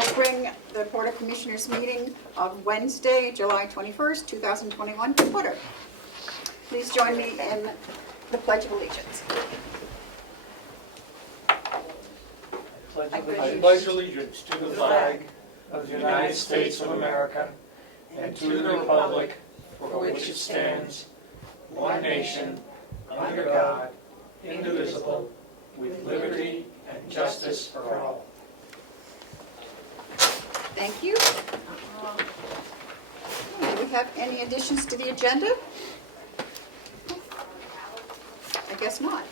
will bring the Board of Commissioners meeting of Wednesday, July 21st, 2021 to order. Please join me in the Pledge of Allegiance. I pledge allegiance to the flag of the United States of America and to the republic for which it stands, one nation, under God, indivisible, with liberty and justice for all. Thank you. Do we have any additions to the agenda? I guess not.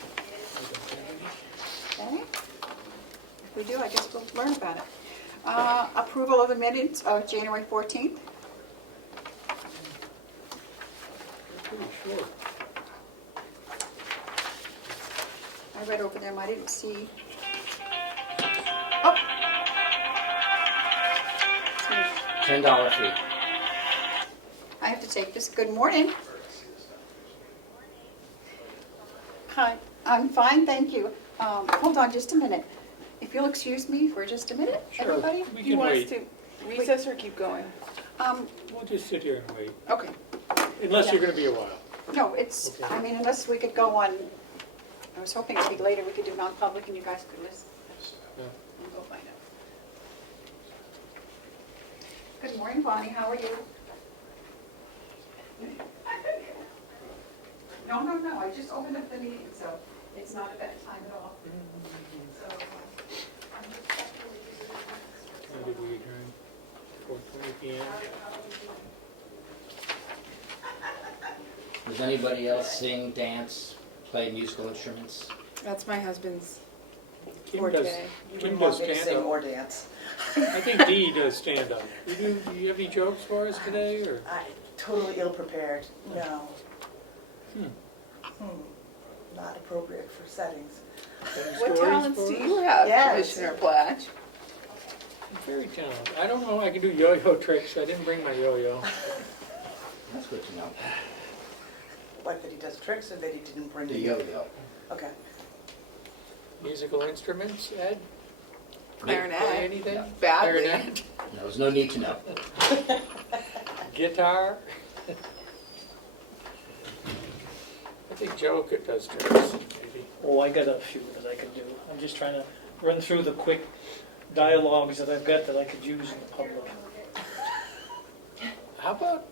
Okay. If we do, I guess we'll learn about it. Approval of the minutes of January 14th. Pretty short. I read over them, I didn't see. Oh! $10 fee. I have to take this. Good morning. Hi, I'm fine, thank you. Hold on just a minute. If you'll excuse me for just a minute, Sure. everybody? We Do you can want us wait. to recess or keep going? We'll just sit here and wait. Okay. Unless Yeah. you're going to be a while. No, it's, Okay. I mean, unless we could go on, I was hoping it'd be later, we could do non-public and you guys could listen. Yeah. We'll go find out. Good morning, Bonnie, how are you? No, I just opened up the meeting, so it's not a bad time at all. So, I'm just actually When did we adjourn? 4:20 p.m. Does anybody else sing, dance, play musical instruments? That's my husband's Kim forte. does, You Kim wouldn't want does me to stand sing up. or dance. I think Dee does stand up. Do you have any jokes for us today? Or? I'm totally ill-prepared. No. Not appropriate for settings. Any What stories talents for do us? you have, Yes. Commissioner Platch? I'm very talented. I don't know, I can do yo-yo tricks. I didn't bring my yo-yo. That's good to know. Like that he does tricks or that he didn't bring The the yo-yo. Okay. Musical instruments, Ed? Clarinet. Play anything? Badly. Clarinet? No, there's no need to know. Guitar? I think Joe does tricks, maybe. Oh, I got a few that I could do. I'm just trying to run through the quick dialogues that I've got that I could use in the public. How about,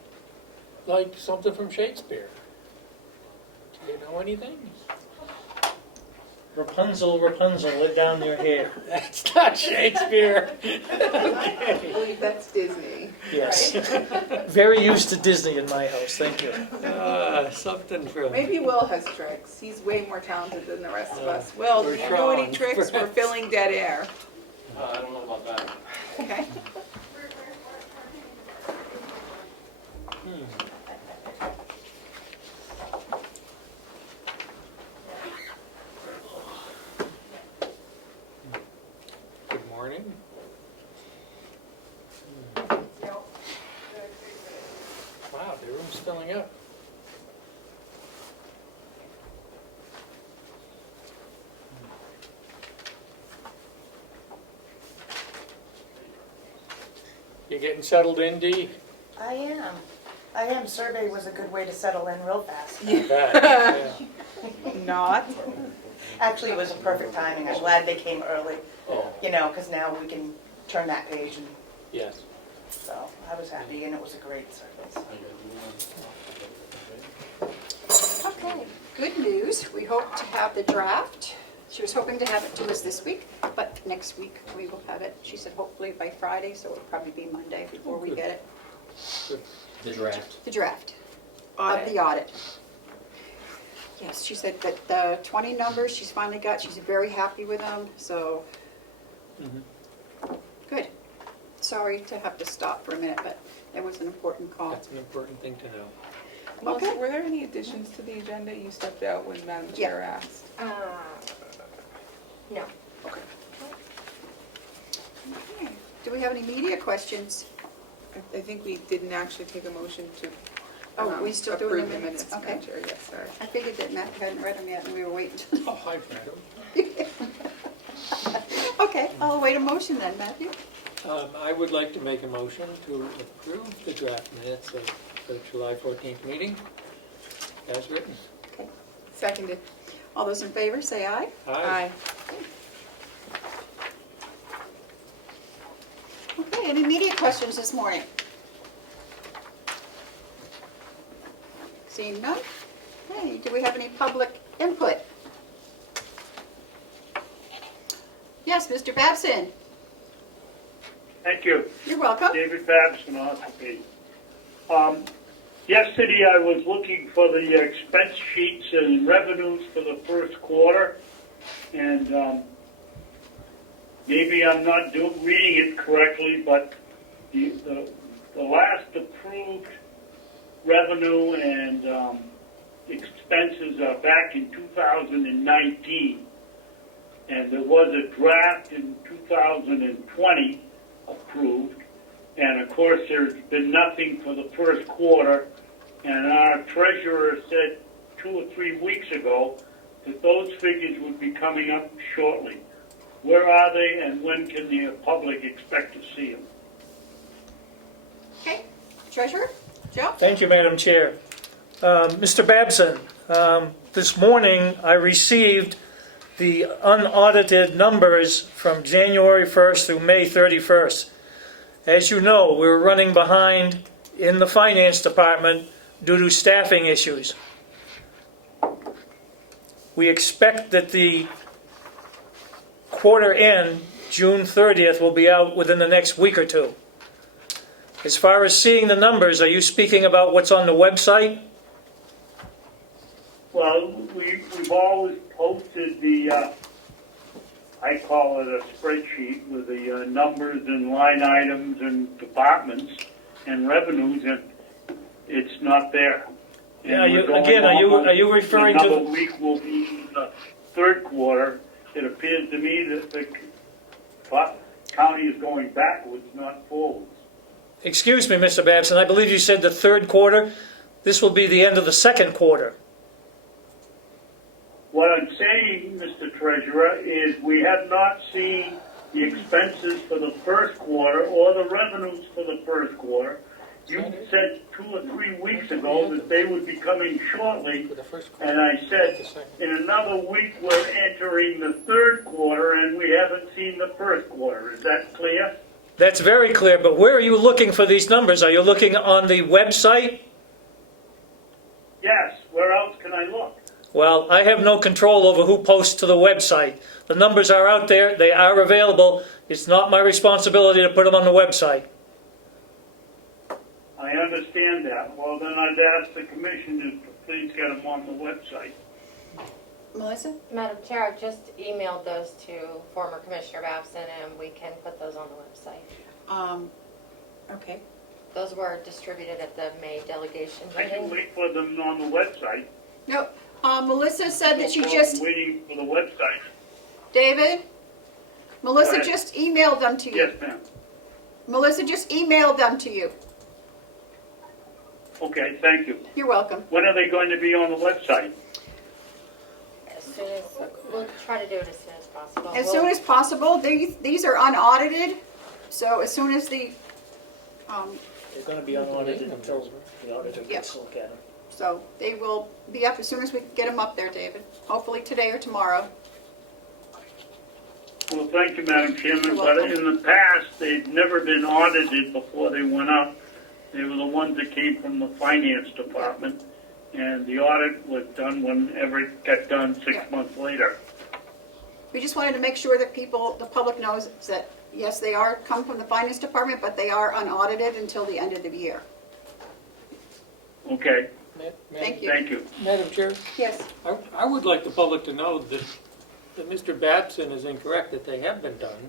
like, something from Shakespeare? Do you know anything? Rapunzel, Rapunzel, let down your hair. That's not Shakespeare. I believe that's Disney. Yes. Very used to Disney in my house, thank you. Something from... Maybe Will has tricks. He's way more talented than the rest of us. Will, do you know any Sean, tricks? We're perhaps. filling dead air. I don't know about that. Okay. Good morning. Wow, the room's filling up. You getting settled in, Dee? I am. Survey was a good way to settle in real fast. I bet, yeah. Not. Actually, it was a perfect timing. I'm glad they came early, Oh, because now we can turn that page. And yes. so I was happy and it was a great service. Okay, good news. We hope to have the draft. She was hoping to have it to us this week, but next week we will have it. She said hopefully by Friday, so it'll probably be Monday before we get it. The draft. The draft of Audit. the audit. Yes, she said that the 20 numbers she's finally got, she's very happy with them, so good. Sorry to have to stop for a minute, but it was an important call. That's an important thing to know. Melissa, Okay. were there any additions to the agenda? You stepped out when Madam Chair asked. No. Okay. Do we have any media questions? I think we didn't actually take a motion to We still doing approve the minutes? Okay. Madam Chair. Yes, sorry. I figured that Matt hadn't read them yet and we were waiting. Oh, I've read them. Okay, I'll await a motion then, Matthew. I would like to make a motion to approve the draft minutes of the July 14th meeting as written. Okay. Seconded. All those in favor, say aye. Aye. Okay, any media questions this morning? Seeing none? Okay, do we have any public input? Yes, Mr. Babson, Thank you. you're welcome. David Babson, Ossipee. Yesterday I was looking for the expense sheets and revenues for the first quarter, and maybe I'm not reading it correctly, but the last approved revenue and expenses are back in 2019, and there was a draft in 2020 approved, and of course there's been nothing for the first quarter, and our treasurer said 2 or 3 weeks ago that those figures would be coming up shortly. Where are they, and when can the public expect to see them? Okay, Treasurer, Joe? Thank you, Madam Chair. Mr. Babson, this morning I received the unaudited numbers from January 1st through May 31st. As you know, we're running behind in the finance department due to staffing issues. We expect that the quarter end, June 30th, will be out within the next week or two. As far as seeing the numbers, are you speaking about what's on the website? Well, we've always posted the, I call it a spreadsheet with the numbers and line items and departments and revenues, and it's not there. And Yeah, we're going again, are you on- referring Another to? week will be the third quarter. It appears to me that the county is going backwards, not forwards. Excuse me, Mr. Babson, I believe you said the third quarter. This will be the end of the second quarter. What I'm saying, Mr. Treasurer, is we have not seen the expenses for the first quarter or the revenues for the first quarter. You said 2 or 3 weeks ago that they would be coming shortly, and I said in another week we're entering the third quarter and we haven't seen the first quarter. Is that clear? That's very clear, but where are you looking for these numbers? Are you looking on the website? Yes. Where else can I look? Well, I have no control over who posts to the website. The numbers are out there, they are available. It's not my responsibility to put them on the website. I understand that. Well, then I'd ask the commission to please get them on the website. Melissa? Madam Chair, I've just emailed those to former Commissioner Babson, and we can put those on the website. Okay. Those were distributed at the May delegation I can meeting. wait for them on the website. No, Melissa said that No she problem just, waiting for the website. David? Melissa Go ahead. just emailed them to you. Yes, ma'am. Melissa just emailed them to you. Okay, thank you. You're welcome. When are they going to be on the website? As soon as, we'll try to do it as soon as possible. As soon as possible. These are unaudited, so as soon as the, They're going to be unaudited until the auditor gets a look at them. so they will be up as soon as we get them up there, David. Hopefully today or tomorrow. Well, thank you, Madam Chairman, You're but welcome. in the past, they've never been audited before they went up. They were the ones that came from the finance department, and the audit was done whenever it got done 6 Yeah. months later. We just wanted to make sure that the public knows that, yes, they are, come from the finance department, but they are unaudited until the end of the year. Okay, Thank you. thank you. Madam Chair, Yes. I would like the public to know that Mr. Babson is incorrect, that they have been done.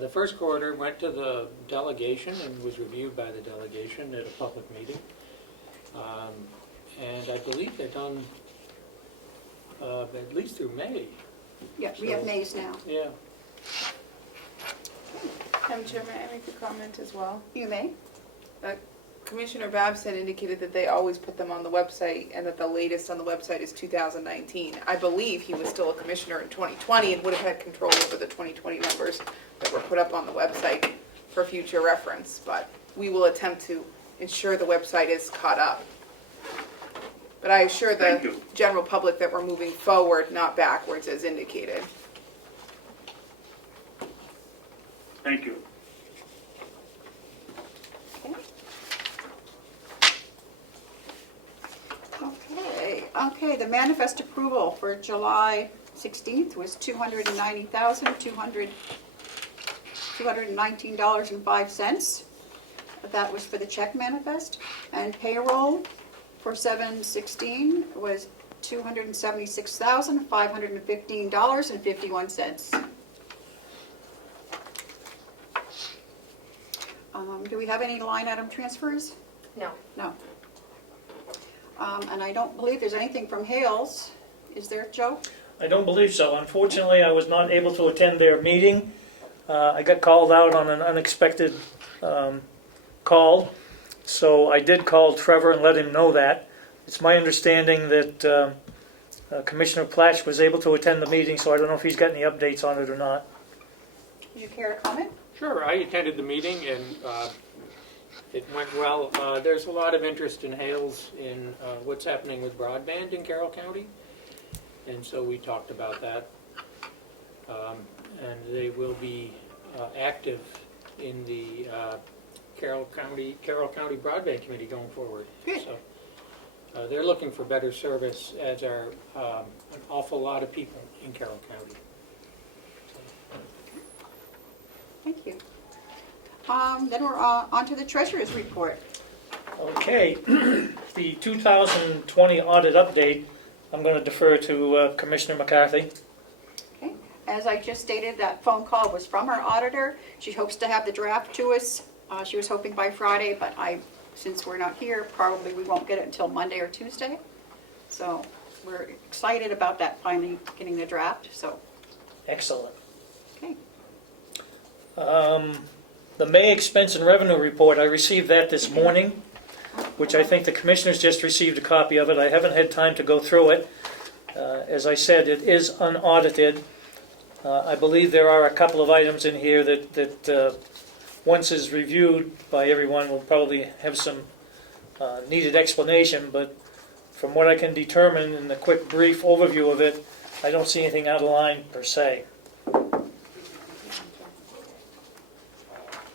The first quarter went to the delegation and was reviewed by the delegation at a public meeting. And I believe they're done at least through May. Yeah, we have Mays now. Yeah. Madam Chair, may I make a comment as well? You may. Commissioner Babson indicated that they always put them on the website and that the latest on the website is 2019. I believe he was still a commissioner in 2020 and would have had control over the 2020 numbers that were put up on the website for future reference, but we will attempt to ensure the website is caught up. But I assure Thank the you. general public that we're moving forward, not backwards as indicated. Thank you. Okay, the manifest approval for July 16th was $219,500. That was for the check manifest. And payroll for 7/16 was $276,515.51. Do we have any line item transfers? No. No. And I don't believe there's anything from Hales. Is there, Joe? I don't believe so. Unfortunately, I was not able to attend their meeting. I got called out on an unexpected call, so I did call Trevor and let him know that. It's my understanding that Commissioner Platch was able to attend the meeting, so I don't know if he's got any updates on it or not. Would you care to comment? Sure, I attended the meeting and it went well. There's a lot of interest in Hales in what's happening with broadband in Carroll County, and so we talked about that. And they will be active in the Carroll County Broadband Committee going forward. Good. So they're looking for better service, as are an awful lot of people in Carroll County. Thank you. Then we're on to the treasurer's report. Okay, the 2020 audit update, I'm going to defer to Commissioner McCarthy. Okay. As I just stated, that phone call was from our auditor. She hopes to have the draft to us. She was hoping by Friday, but since we're not here, probably we won't get it until Monday or Tuesday. So we're excited about that, finally getting the draft, so. Excellent. Okay. The May expense and revenue report, I received that this morning, which I think the commissioners just received a copy of it. I haven't had time to go through it. As I said, it is unaudited. I believe there are a couple of items in here that once is reviewed by everyone will probably have some needed explanation, but from what I can determine in the quick brief overview of it, I don't see anything out of line per se.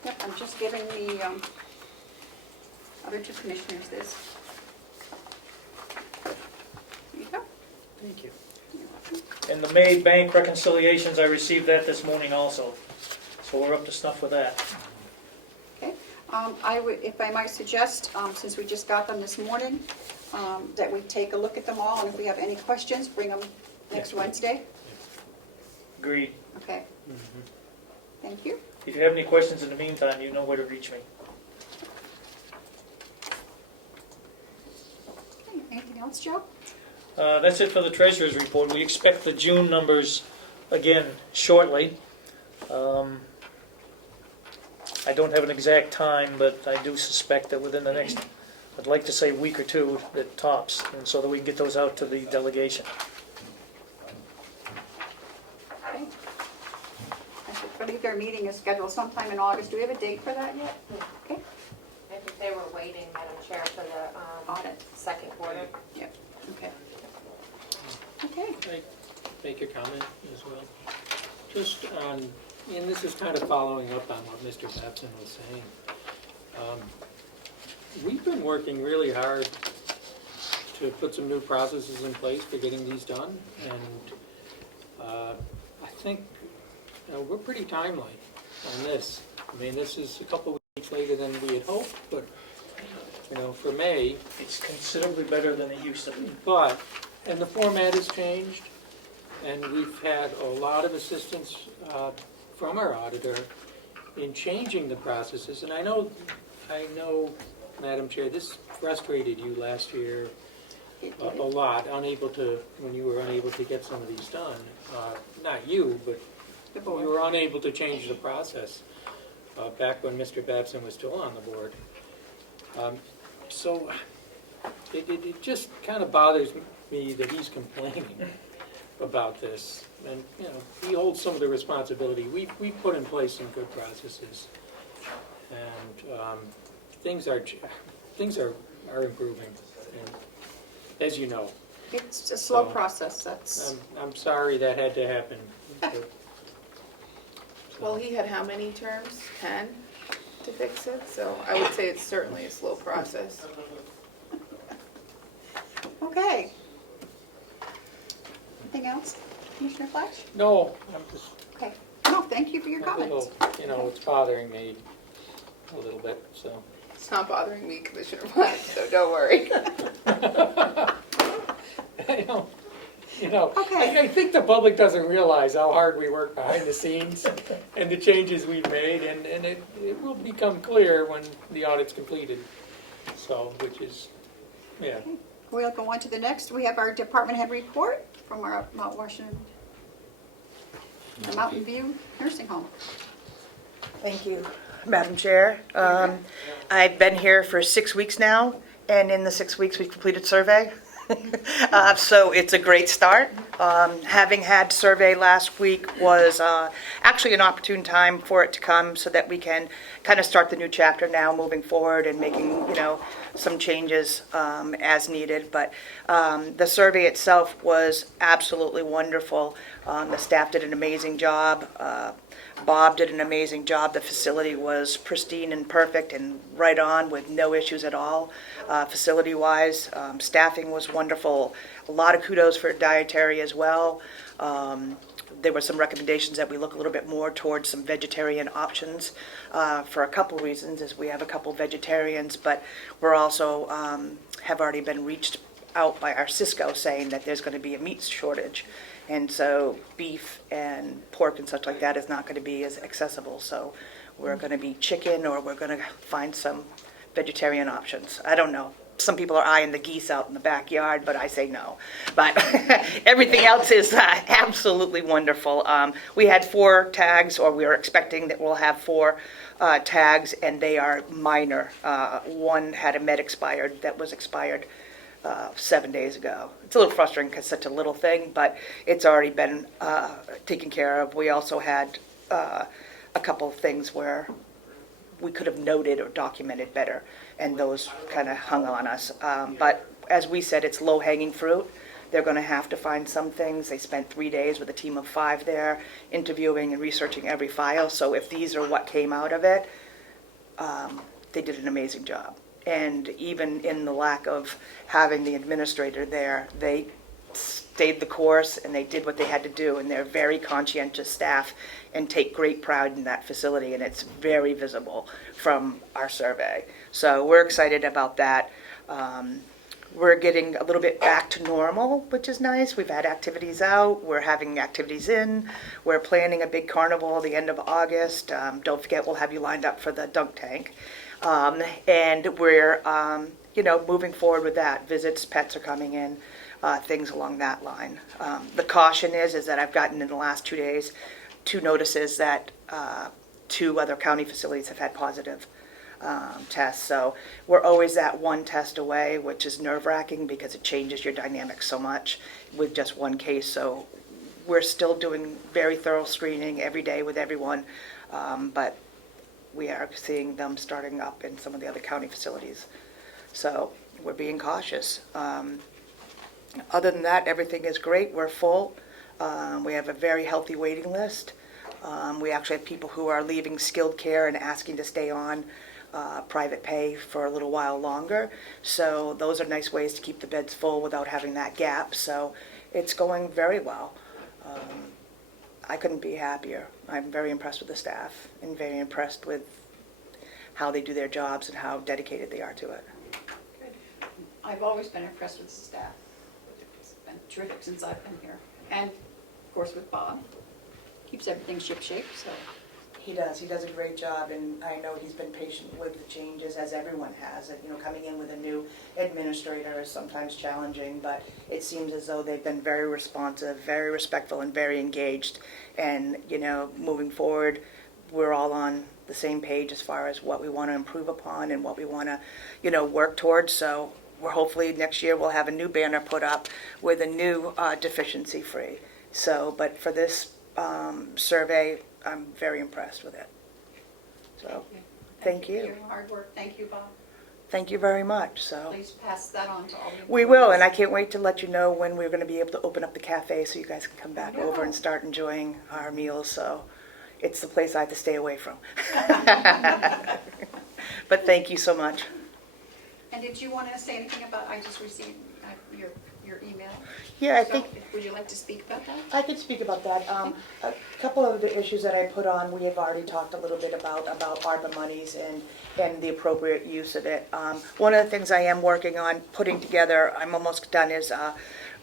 Yep, I'm just giving the other two commissioners this. There you go. Thank you. You're welcome. And the May bank reconciliations, I received that this morning also. So we're up to snuff with that. Okay. If I might suggest, since we just got them this morning, that we take a look at them all, and if we have any questions, bring them next Wednesday. Agreed. Okay. Thank you. If you have any questions in the meantime, you know where to reach me. Okay. Anything else, Joe? That's it for the treasurer's report. We expect the June numbers again shortly. I don't have an exact time, but I do suspect that within the next, I'd like to say week or two at tops, and so that we can get those out to the delegation. Okay. I believe their meeting is scheduled sometime in August. Do we have a date for that yet? Okay. I think they were waiting, Madam Chair, for the Audit. second quarter. Yep. Okay. Okay. Can I make a comment as well? Just on, and this is kind of following up on what Mr. Babson was saying. We've been working really hard to put some new processes in place for getting these done, and I think we're pretty timely on this. I mean, this is a couple weeks later than we had hoped, but for May. It's considerably better than it used to be. But, and the format has changed, and we've had a lot of assistance from our auditor in changing the processes. And I know, Madam Chair, this frustrated you last year a lot, when you were unable to get some of these done. Not you, but you were unable to change the process back when Mr. Babson was still on the board. So it just kind of bothers me that he's complaining about this. And, you know, he holds some of the responsibility. We put in place some good processes. And things are improving, and, as you know. It's a slow So, process, that's, I'm sorry that had to happen. But, Well, he had how many terms? 10 to fix it, so I would say it's certainly a slow process. okay. Anything else, Commissioner Flash? no, I'm just Okay, no, thank you for your a comments. little, you know, it's bothering me a little bit, so. It's not bothering me, Commissioner Black, so don't worry. I know, you know, Okay. I think the public doesn't realize how hard we work behind the scenes and the changes we've made, and it will become clear when the audit's completed, so, which is, yeah. We'll go on to the next. We have our department head report from our Mount Washington, the Mountain View Nursing Home. Thank you, Madam Chair. I've been here for 6 weeks now, and in the 6 weeks, we've completed survey. So it's a great start. Having had survey last week was actually an opportune time for it to come so that we can kind of start the new chapter now moving forward and making, you know, some changes as needed. But the survey itself was absolutely wonderful. The staff did an amazing job. Bob did an amazing job. The facility was pristine and perfect and right on with no issues at all. Facility-wise, staffing was wonderful. A lot of kudos for dietary as well. There were some recommendations that we look a little bit more towards some vegetarian options for a couple reasons, as we have a couple vegetarians, but we're also have already been reached out by our Cisco saying that there's going to be a meat shortage. And so beef and pork and such like that is not going to be as accessible. So we're going to be chicken, or we're going to find some vegetarian options. I don't know. Some people are eyeing the geese out in the backyard, but I say no. But everything else is absolutely wonderful. We had 4 tags, or we are expecting that we'll have 4 tags, and they are minor. One had a med expired that was expired 7 days ago. It's a little frustrating because it's such a little thing, but it's already been taken care of. We also had a couple of things where we could have noted or documented better, and those kind of hung on us. But as we said, it's low-hanging fruit. They're going to have to find some things. They spent 3 days with a team of 5 there, interviewing and researching every file. So if these are what came out of it, they did an amazing job. And even in the lack of having the administrator there, they stayed the course and they did what they had to do. And they're very conscientious staff and take great pride in that facility. And it's very visible from our survey. So we're excited about that. We're getting a little bit back to normal, which is nice. We've had activities out. We're having activities in. We're planning a big carnival at the end of August. Don't forget, we'll have you lined up for the dunk tank. And we're, moving forward with that. Visits, pets are coming in, things along that line. The caution is that I've gotten in the last 2 days 2 notices that 2 other county facilities have had positive tests. So we're always that 1 test away, which is nerve-wracking because it changes your dynamics so much with just 1 case. So we're still doing very thorough screening every day with everyone, but we are seeing them starting up in some of the other county facilities. So we're being cautious. Other than that, everything is great. We're full. We have a very healthy waiting list. We actually have people who are leaving skilled care and asking to stay on private pay for a little while longer. So those are nice ways to keep the beds full without having that gap. So it's going very well. I couldn't be happier. I'm very impressed with the staff and very impressed with how they do their jobs and how dedicated they are to it. Good. I've always been impressed with the staff. It's been terrific since I've been here. And, of course, with Bob. Keeps everything shipshape, so. He does a great job, and I know he's been patient with the changes, as everyone has. Coming in with a new administrator is sometimes challenging, but it seems as though they've been very responsive, very respectful, and very engaged. And, moving forward, we're all on the same page as far as what we want to improve upon and what we want to, work towards. So we're hopefully next year we'll have a new banner put up with a new deficiency free. So, but for this survey, I'm very impressed with it. So, thank you. For your hard work. Thank you, Bob. Thank you very much. So. Please pass that on to all the employees. We will, and I can't wait to let you know when we're going to be able to open up the cafe so you guys can come back Yeah. over and start enjoying our meals. So it's the place I have to stay away from. But thank you so much. And did you want to say anything about, I just received your email. Yeah, I So, think would you like to speak about that? I could speak about that. A couple of the issues that I put on, we have already talked a little bit about ARPA monies and the appropriate use of it. One of the things I am working on putting together, I'm almost done, is a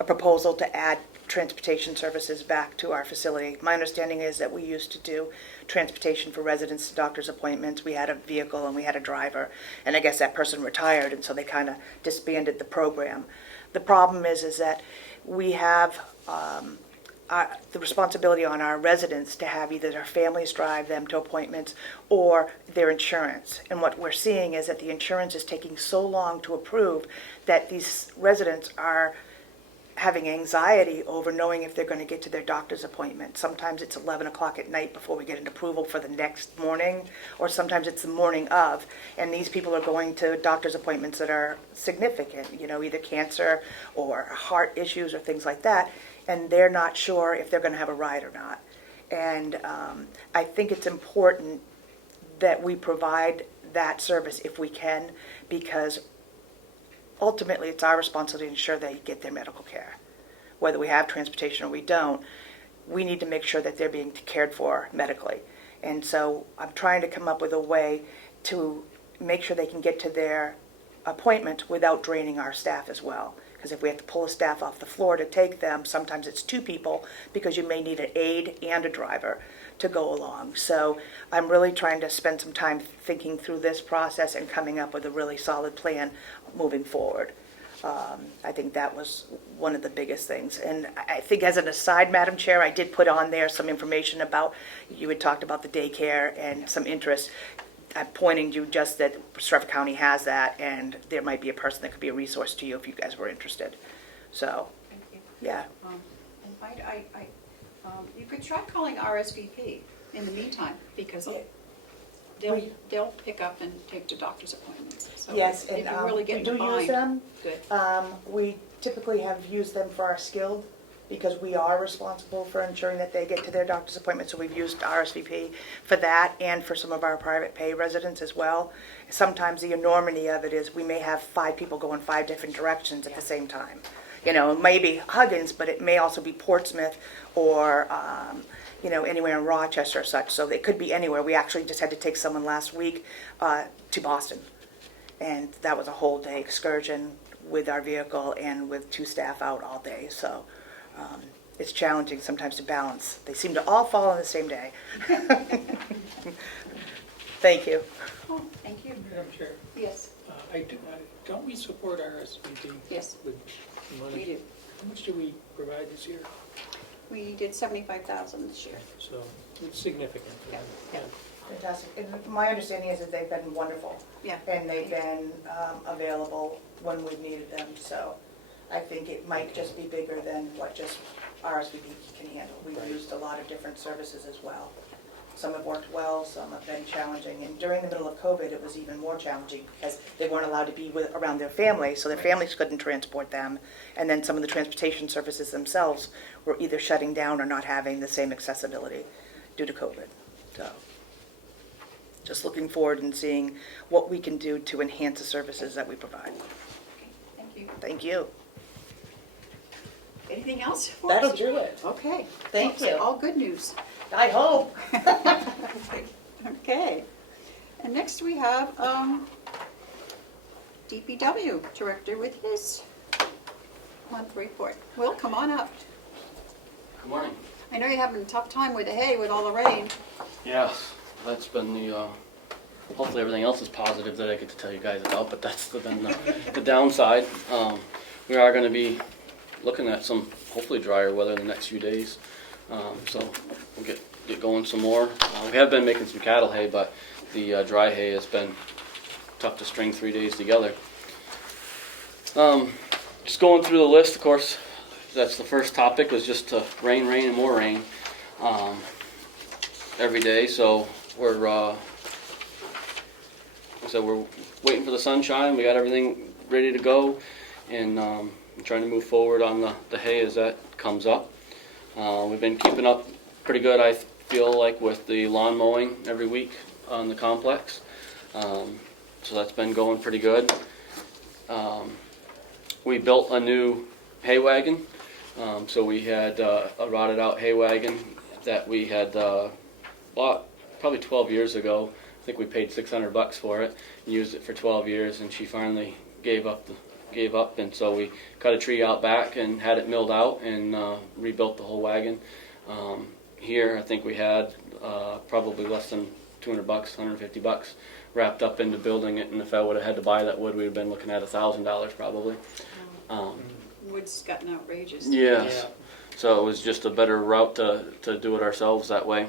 proposal to add transportation services back to our facility. My understanding is that we used to do transportation for residents to doctor's appointments. We had a vehicle and we had a driver, and I guess that person retired, and so they kind of disbanded the program. The problem is that we have the responsibility on our residents to have either their families drive them to appointments or their insurance. And what we're seeing is that the insurance is taking so long to approve that these residents are having anxiety over knowing if they're going to get to their doctor's appointment. Sometimes it's 11 o'clock at night before we get an approval for the next morning, or sometimes it's the morning of. And these people are going to doctor's appointments that are significant, either cancer or heart issues or things like that, and they're not sure if they're going to have a ride or not. And I think it's important that we provide that service if we can, because ultimately, it's our responsibility to ensure they get their medical care. Whether we have transportation or we don't, we need to make sure that they're being cared for medically. And so I'm trying to come up with a way to make sure they can get to their appointment without draining our staff as well. Because if we have to pull a staff off the floor to take them, sometimes it's 2 people because you may need an aide and a driver to go along. So I'm really trying to spend some time thinking through this process and coming up with a really solid plan moving forward. I think that was one of the biggest things. And I think as an aside, Madam Chair, I did put on there some information about, you had talked about the daycare and some interest. I'm pointing you just that Stratford County has that, and there might be a person that could be a resource to you if you guys were interested. So, Thank you. yeah. You could try calling RSVP in the meantime, because We- they'll pick up and take to doctor's appointments. So Yes, if and you really get we in do a bind, use them. Good. We typically have used them for our skilled, because we are responsible for ensuring that they get to their doctor's appointment. So we've used RSVP for that and for some of our private pay residents as well. Sometimes the enormity of it is we may have 5 people go in 5 different directions at the same time. It may be Huggins, but it may also be Portsmouth or, anywhere in Rochester or such. So it could be anywhere. We actually just had to take someone last week to Boston. And that was a whole day excursion with our vehicle and with 2 staff out all day. So it's challenging sometimes to balance. They seem to all fall on the same day. Thank you. Oh, thank you. Madam Chair, Yes, don't we support RSVP? Yes. With money? we do. How much do we provide this year? We did 75,000 this year. So it's significant for them. Yeah. Fantastic. And my understanding is that they've been wonderful. Yeah. And they've been available when we've needed them. So I think it might just be bigger than what just RSVP can handle. We've used a lot of different services as well. Some have worked well, some have been challenging. And during the middle of COVID, it was even more challenging because they weren't allowed to be around their families, so their families couldn't transport them. And then some of the transportation services themselves were either shutting down or not having the same accessibility due to COVID. So just looking forward and seeing what we can do to enhance the services that we provide. Okay, thank you. Thank you. Anything else for That'll us? do it. Okay. Thank Well, you. All good news. I hope. Okay. And next we have DPW Director with his month report. Will, come on up. Good morning. I know you're having a tough time with the hay with all the rain. Yeah, that's been the, hopefully everything else is positive that I get to tell you guys about, but that's been the downside. We are gonna be looking at some hopefully drier weather in the next few days. So we'll get get going some more. We have been making some cattle hay, but the dry hay has been tough to string 3 days together. Just going through the list, of course, that's the first topic, was just to rain, and more rain every day. So we're waiting for the sunshine. We got everything ready to go, and trying to move forward on the hay as that comes up. We've been keeping up pretty good, I feel like, with the lawn mowing every week on the complex. So that's been going pretty good. We built a new hay wagon. So we had a rotted out hay wagon that we had bought probably 12 years ago. I think we paid $600 for it and used it for 12 years, and she finally gave up, and so we cut a tree out back and had it milled out and rebuilt the whole wagon. Here I think we had probably less than $200, $150 wrapped up into building it, and if I would have had to buy that wood, we would have been looking at $1,000 probably. Wood's gotten outrageous. Yes. So it was just a better route to do it ourselves that way.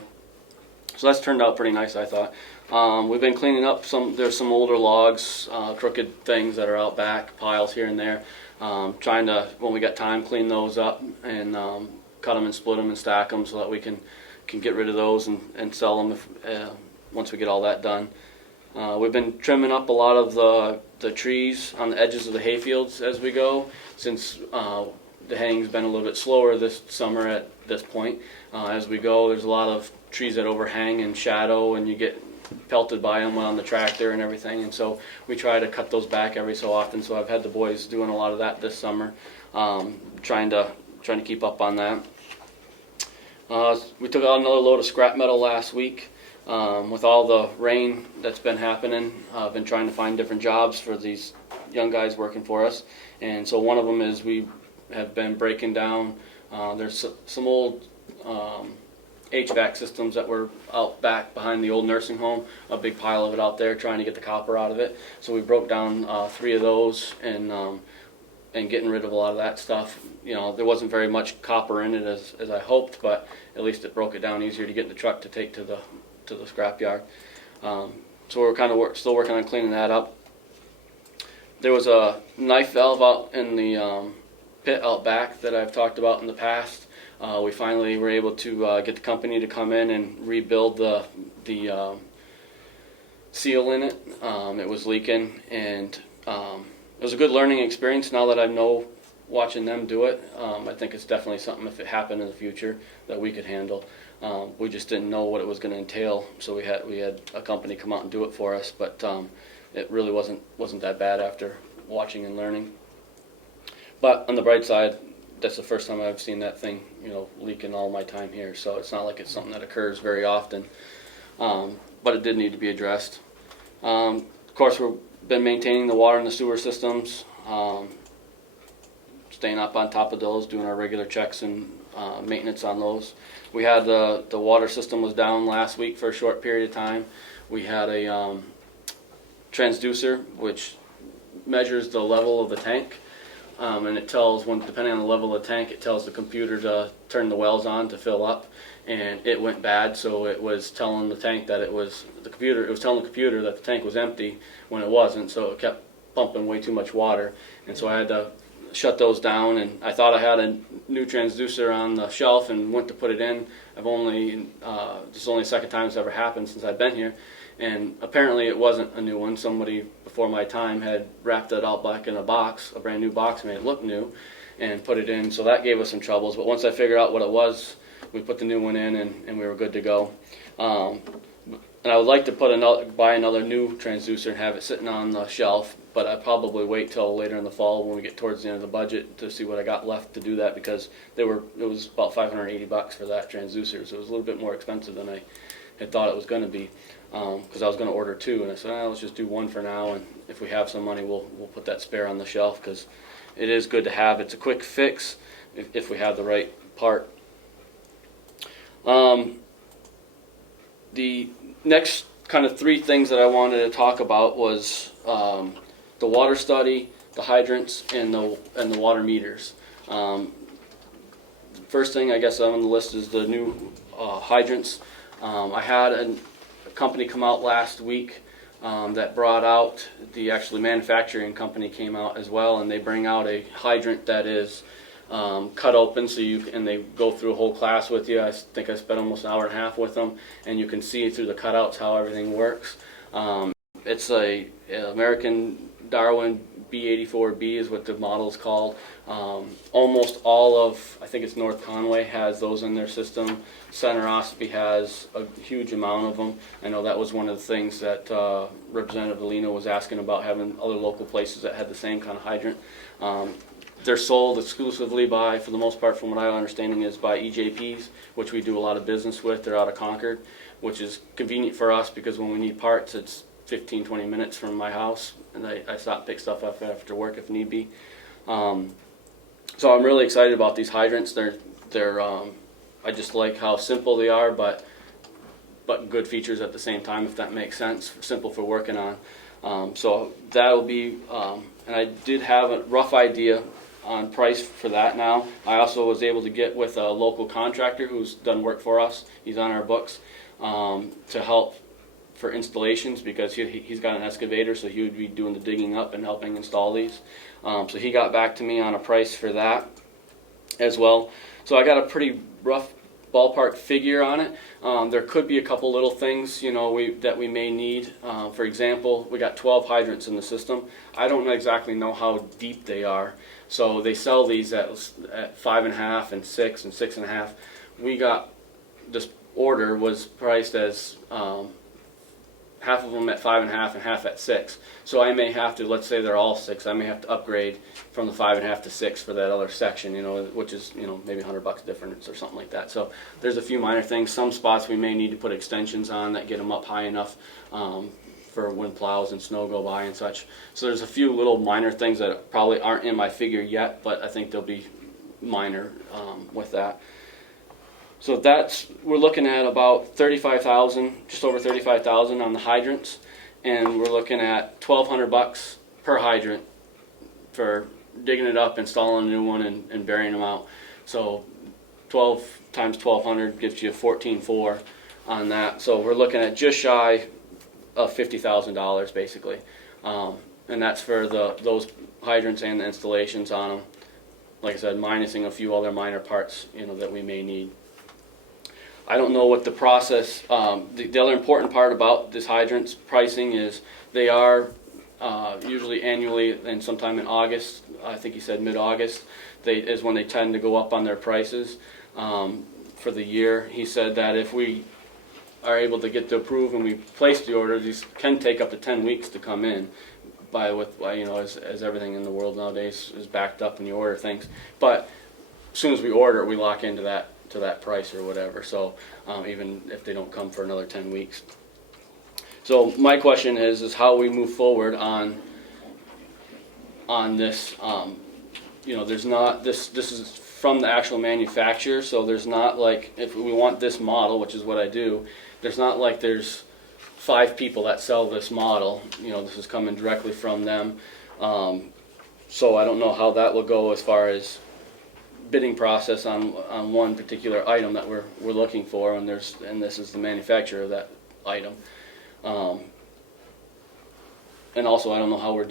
So that's turned out pretty nice, I thought. We've been cleaning up there's some older logs, crooked things that are out back, piles here and there. Trying to, when we got time, clean those up and cut them and split them and stack them so that we can get rid of those and sell them once we get all that done. We've been trimming up a lot of the trees on the edges of the hayfields as we go, since the haying's been a little bit slower this summer at this point. As we go, there's a lot of trees that overhang and shadow, and you get pelted by them on the tractor and everything, and so we try to cut those back every so often. So I've had the boys doing a lot of that this summer, trying to keep up on that. We took out another load of scrap metal last week. With all the rain that's been happening, I've been trying to find different jobs for these young guys working for us, and so one of them is we have been breaking down. There's some old HVAC systems that were out back behind the old nursing home, a big pile of it out there, trying to get the copper out of it. So we broke down 3 of those and getting rid of a lot of that stuff. You know, there wasn't very much copper in it as I hoped, but at least it broke it down easier to get in the truck to take to the scrapyard. So we're kind of still working on cleaning that up. There was a knife valve out in the pit out back that I've talked about in the past. We finally were able to get the company to come in and rebuild the seal in it. It was leaking, and it was a good learning experience. Now that I know, watching them do it, I think it's definitely something, if it happened in the future, that we could handle. We just didn't know what it was going to entail, so we had a company come out and do it for us. But it really wasn't that bad after watching and learning. But on the bright side, that's the first time I've seen that thing, leak in all my time here. So it's not like it's something that occurs very often. But it did need to be addressed. Of course, we've been maintaining the water and the sewer systems, staying up on top of those, doing our regular checks and maintenance on those. We had the water system was down last week for a short period of time. We had a transducer which measures the level of the tank. And it tells, depending on the level of the tank, it tells the computer to turn the wells on to fill up. And it went bad, so it was telling the tank that it was telling the computer that the tank was empty when it wasn't, so it kept pumping way too much water. And so I had to shut those down, and I thought I had a new transducer on the shelf and went to put it in. I've only, this is only the second time it's ever happened since I've been here. And apparently it wasn't a new one. Somebody before my time had wrapped it out back in a box, a brand new box, made it look new, and put it in. So that gave us some troubles. But once I figured out what it was, we put the new one in, and we were good to go. And I would like to buy another new transducer and have it sitting on the shelf, but I'd probably wait till later in the fall when we get towards the end of the budget to see what I got left to do that, because it was about $580 for that transducer, so it was a little bit more expensive than I had thought it was going to be. Because I was going to order 2, and I said, let's just do 1 for now, and if we have some money, we'll put that spare on the shelf, because it is good to have. It's a quick fix if we have the right part. The next kind of 3 things that I wanted to talk about was the water study, the hydrants, and the water meters. First thing I guess on the list is the new hydrants. I had a company come out last week that brought out, the actually manufacturing company came out as well, and they bring out a hydrant that is cut open, so and they go through a whole class with you. I think I spent almost an hour and a half with them, and you can see through the cutouts how everything works. It's a American Darwin B84B is what the model is called. Almost all of, I think it's North Conway, has those in their system. Center Ospey has a huge amount of them. I know that was one of the things that Representative Alino was asking about, having other local places that had the same kind of hydrant. They're sold exclusively by, for the most part, from what I'm understanding, is by EJPs, which we do a lot of business with. They're out of Concord, which is convenient for us because when we need parts, it's 15, 20 minutes from my house, and I stop and pick stuff up after work if need be. So I'm really excited about these hydrants. They're I just like how simple they are, but good features at the same time, if that makes sense. Simple for working on. So that will be, and I did have a rough idea on price for that now. I also was able to get with a local contractor who's done work for us. He's on our books to help for installations, because he's got an excavator, so he would be doing the digging up and helping install these. So he got back to me on a price for that as well. So I got a pretty rough ballpark figure on it. There could be a couple little things, that we may need. For example, we got 12 hydrants in the system. I don't exactly know how deep they are. So they sell these at 5.5 and 6 and 6.5. We got, this order was priced as half of them at 5.5 and half at 6. So I may have to, let's say they're all 6, I may have to upgrade from the 5.5 to 6 for that other section, which is, maybe $100 difference or something like that. So there's a few minor things. Some spots we may need to put extensions on that get them up high enough for when plows and snow go by and such. So there's a few little minor things that probably aren't in my figure yet, but I think they'll be minor with that. So we're looking at about 35,000, just over 35,000 on the hydrants, and we're looking at $1,200 per hydrant for digging it up, installing a new one, and burying them out. So 12 times 1,200 gives you 14,400 on that. So we're looking at just shy of $50,000 basically, and that's for those hydrants and the installations on them. Like I said, minusing a few other minor parts, that we may need. I don't know what the process, the other important part about this hydrant's pricing is they are usually annually, and sometime in August, I think he said mid-August, is when they tend to go up on their prices for the year. He said that if we are able to get to approve and we place the order, these can take up to 10 weeks to come in as everything in the world nowadays is backed up and you order things. But as soon as we order it, we lock into that price or whatever, so even if they don't come for another 10 weeks. So my question is how we move forward on this. There's not, this is from the actual manufacturer, so there's not like, if we want this model, which is what I do, there's not like there's 5 people that sell this model. This is coming directly from them. So I don't know how that will go as far as bidding process on one particular item that we're looking for, and this is the manufacturer of that item. And also I don't know how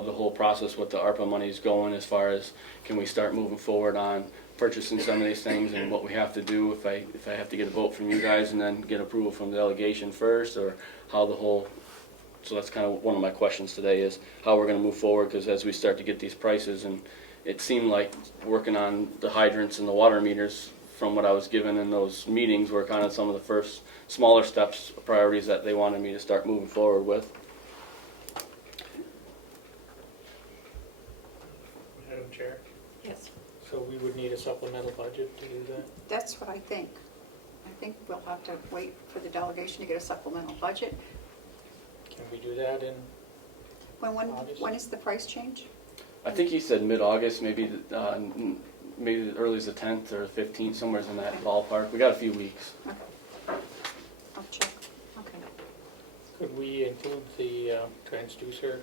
the whole process with the ARPA money is going, as far as can we start moving forward on purchasing some of these things, and what we have to do if I have to get a vote from you guys and then get approval from the delegation first, or how the whole. So that's kind of one of my questions today, is how we're going to move forward, because as we start to get these prices, and it seemed like working on the hydrants and the water meters, from what I was given in those meetings, were kind of some of the first smaller steps, priorities that they wanted me to start moving forward with. Madam Chair, Yes. so we would need a supplemental budget to do that? That's what I think. I think we'll have to wait for the delegation to get a supplemental budget. Can we do that in August? When is the price change? I think he said mid-August, maybe as early as the 10th or 15th, somewhere in that ballpark. We got a few weeks. Okay. I'll check. Okay. Could we include the transducer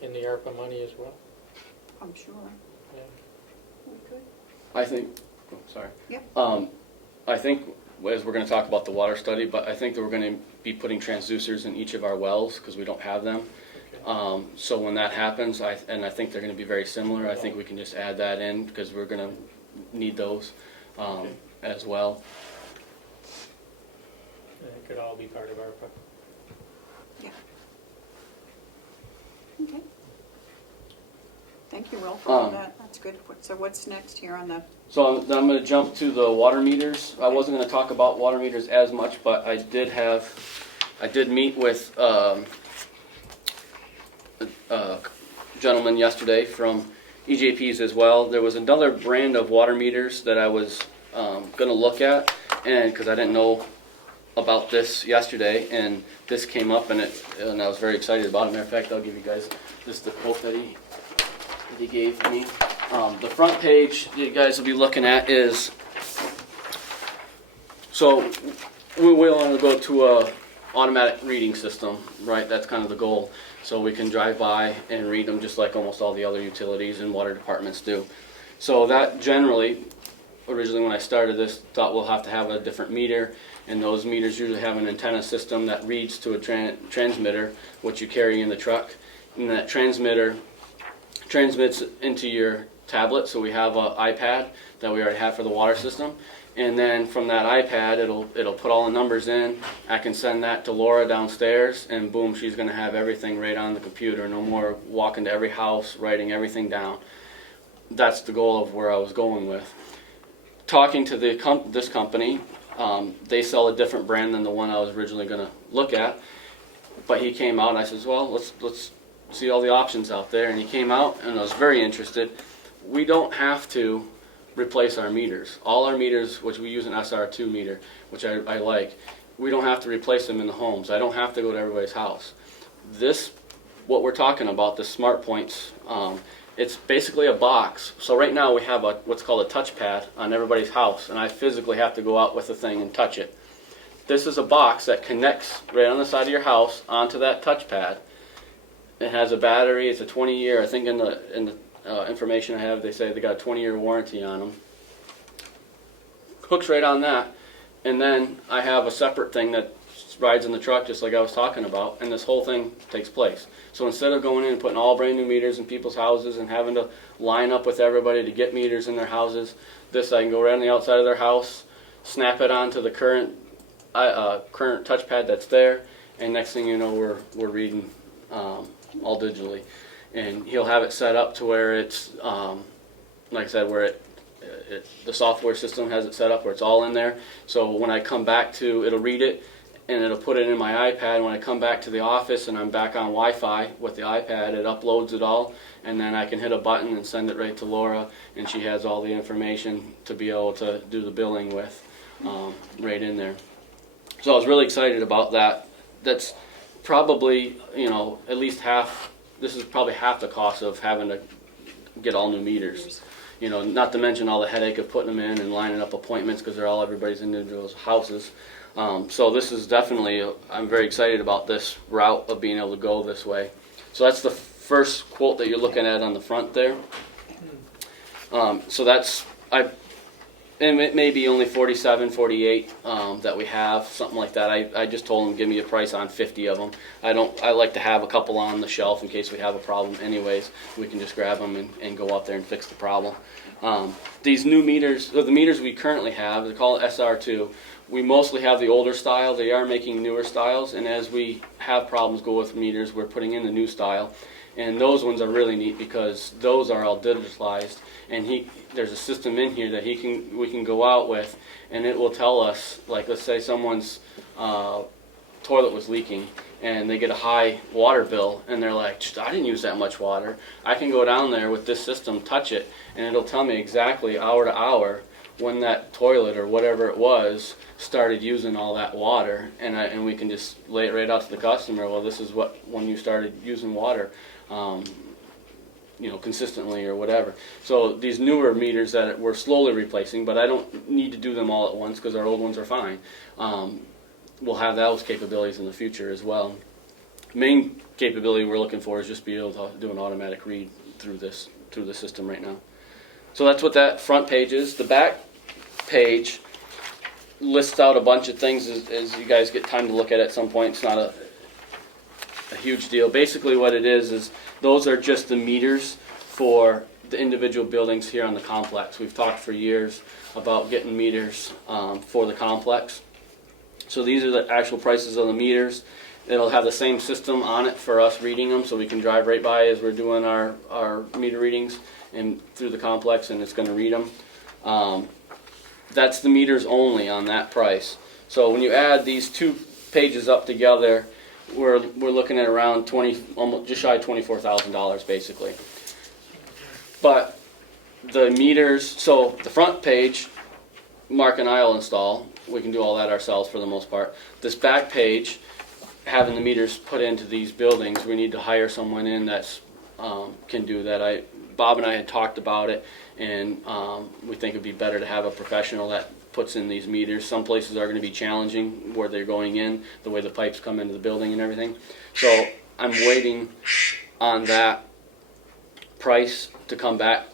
in the ARPA money as well? I'm sure Yeah. we could. I think. Oh, sorry. Yep. I think, as we're going to talk about the water study, but I think that we're going to be putting transducers in each of our wells because we don't have them. So when that happens, I think they're going to be very similar, I think we can just add that in because we're going to need those as well. It could all be part of ARPA. Yeah. Okay. Thank you, Will, for all that. That's good. So what's next here on the? So then I'm going to jump to the water meters. I wasn't going to talk about water meters as much, but I did meet with a gentleman yesterday from EJPs as well. There was another brand of water meters that I was going to look at, and because I didn't know about this yesterday, and this came up, and I was very excited about it. Matter of fact, I'll give you guys just the quote that he gave me. The front page you guys will be looking at is, so we want to go to a automatic reading system, right? That's kind of the goal. So we can drive by and read them just like almost all the other utilities and water departments do. So that generally, originally when I started this, thought we'll have to have a different meter, and those meters usually have an antenna system that reads to a transmitter, which you carry in the truck, and that transmitter transmits into your tablet. So we have an iPad that we already have for the water system, and then from that iPad it'll put all the numbers in. I can send that to Laura downstairs, and boom, she's going to have everything right on the computer. No more walking to every house writing everything down. That's the goal of where I was going with. Talking to this company, they sell a different brand than the one I was originally going to look at, but he came out and I says, well, let's see all the options out there, and he came out and I was very interested. We don't have to replace our meters. All our meters, which we use an SR2 meter, which I like, we don't have to replace them in the homes. I don't have to go to everybody's house. This, what we're talking about, the smart points, it's basically a box. So right now we have what's called a touchpad on everybody's house, and I physically have to go out with the thing and touch it. This is a box that connects right on the side of your house onto that touchpad. It has a battery. It's a 20-year. I think in the information I have, they say they got a 20-year warranty on them. Hooks right on that, and then I have a separate thing that rides in the truck, just like I was talking about, and this whole thing takes place. So instead of going in and putting all brand new meters in people's houses and having to line up with everybody to get meters in their houses, this I can go right on the outside of their house, snap it onto the current touchpad that's there, and next thing you know, we're reading all digitally. And he'll have it set up to where it's, like I said, where the software system has it set up where it's all in there. So when I come back it'll read it, and it'll put it in my iPad. When I come back to the office and I'm back on Wi-Fi with the iPad, it uploads it all, and then I can hit a button and send it right to Laura, and she has all the information to be able to do the billing with right in there. So I was really excited about that. That's probably, at least half, this is probably half the cost of having to get all new meters. Not to mention all the headache of putting them in and lining up appointments because they're all everybody's individual houses. So this is definitely, I'm very excited about this route of being able to go this way. So that's the first quote that you're looking at on the front there. So that's, and it may be only 47, 48 that we have, something like that. I just told them, give me a price on 50 of them. I like to have a couple on the shelf in case we have a problem anyways. We can just grab them and go out there and fix the problem. These new meters, the meters we currently have, they call it SR2. We mostly have the older style. They are making newer styles, and as we have problems go with meters, we're putting in the new style. And those ones are really neat because those are all digitalized, and there's a system in here that we can go out with, and it will tell us, like, let's say someone's toilet was leaking and they get a high water bill and they're like, I didn't use that much water. I can go down there with this system, touch it, and it'll tell me exactly hour to hour when that toilet or whatever it was started using all that water, and we can just lay it right out to the customer. Well, this is when you started using water, consistently or whatever. So these newer meters that we're slowly replacing, but I don't need to do them all at once because our old ones are fine. We'll have those capabilities in the future as well. Main capability we're looking for is just be able to do an automatic read through the system right now. So that's what that front page is. The back page lists out a bunch of things as you guys get time to look at it at some point. It's not a huge deal. Basically what it is those are just the meters for the individual buildings here on the complex. We've talked for years about getting meters for the complex. So these are the actual prices of the meters. It'll have the same system on it for us reading them, so we can drive right by as we're doing our meter readings and through the complex, and it's going to read them. That's the meters only on that price. So when you add these two pages up together, we're looking at around almost just shy of $24,000 basically. But the meters, so the front page, Mark and I will install. We can do all that ourselves for the most part. This back page, having the meters put into these buildings, we need to hire someone in that's can do that. Bob and I had talked about it, and we think it'd be better to have a professional that puts in these meters. Some places are going to be challenging where they're going in, the way the pipes come into the building and everything. So I'm waiting on that price to come back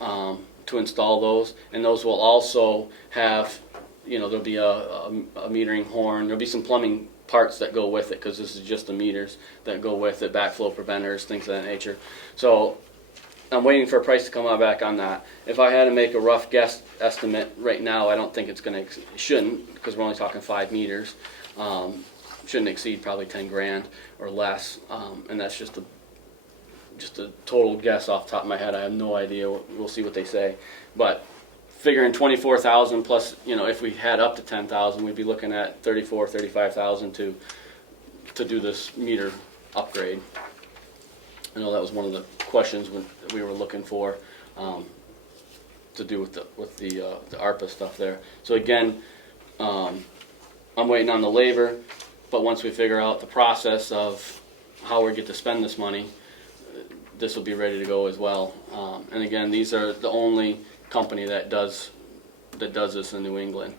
to install those, and those will also have, there'll be a metering horn. There'll be some plumbing parts that go with it, because this is just the meters that go with it, backflow preventers, things of that nature. So I'm waiting for a price to come out back on that. If I had to make a rough guess estimate right now, I don't think it's going to, shouldn't, because we're only talking 5 meters. Shouldn't exceed probably 10 grand or less, and that's just a total guess off the top of my head. I have no idea. We'll see what they say, but figuring 24,000 plus, if we had up to 10,000, we'd be looking at 35,000 to do this meter upgrade. I know that was one of the questions that we were looking for to do with the ARPA stuff there. So again, I'm waiting on the labor, but once we figure out the process of how we get to spend this money, this will be ready to go as well. And again, these are the only company that does this in New England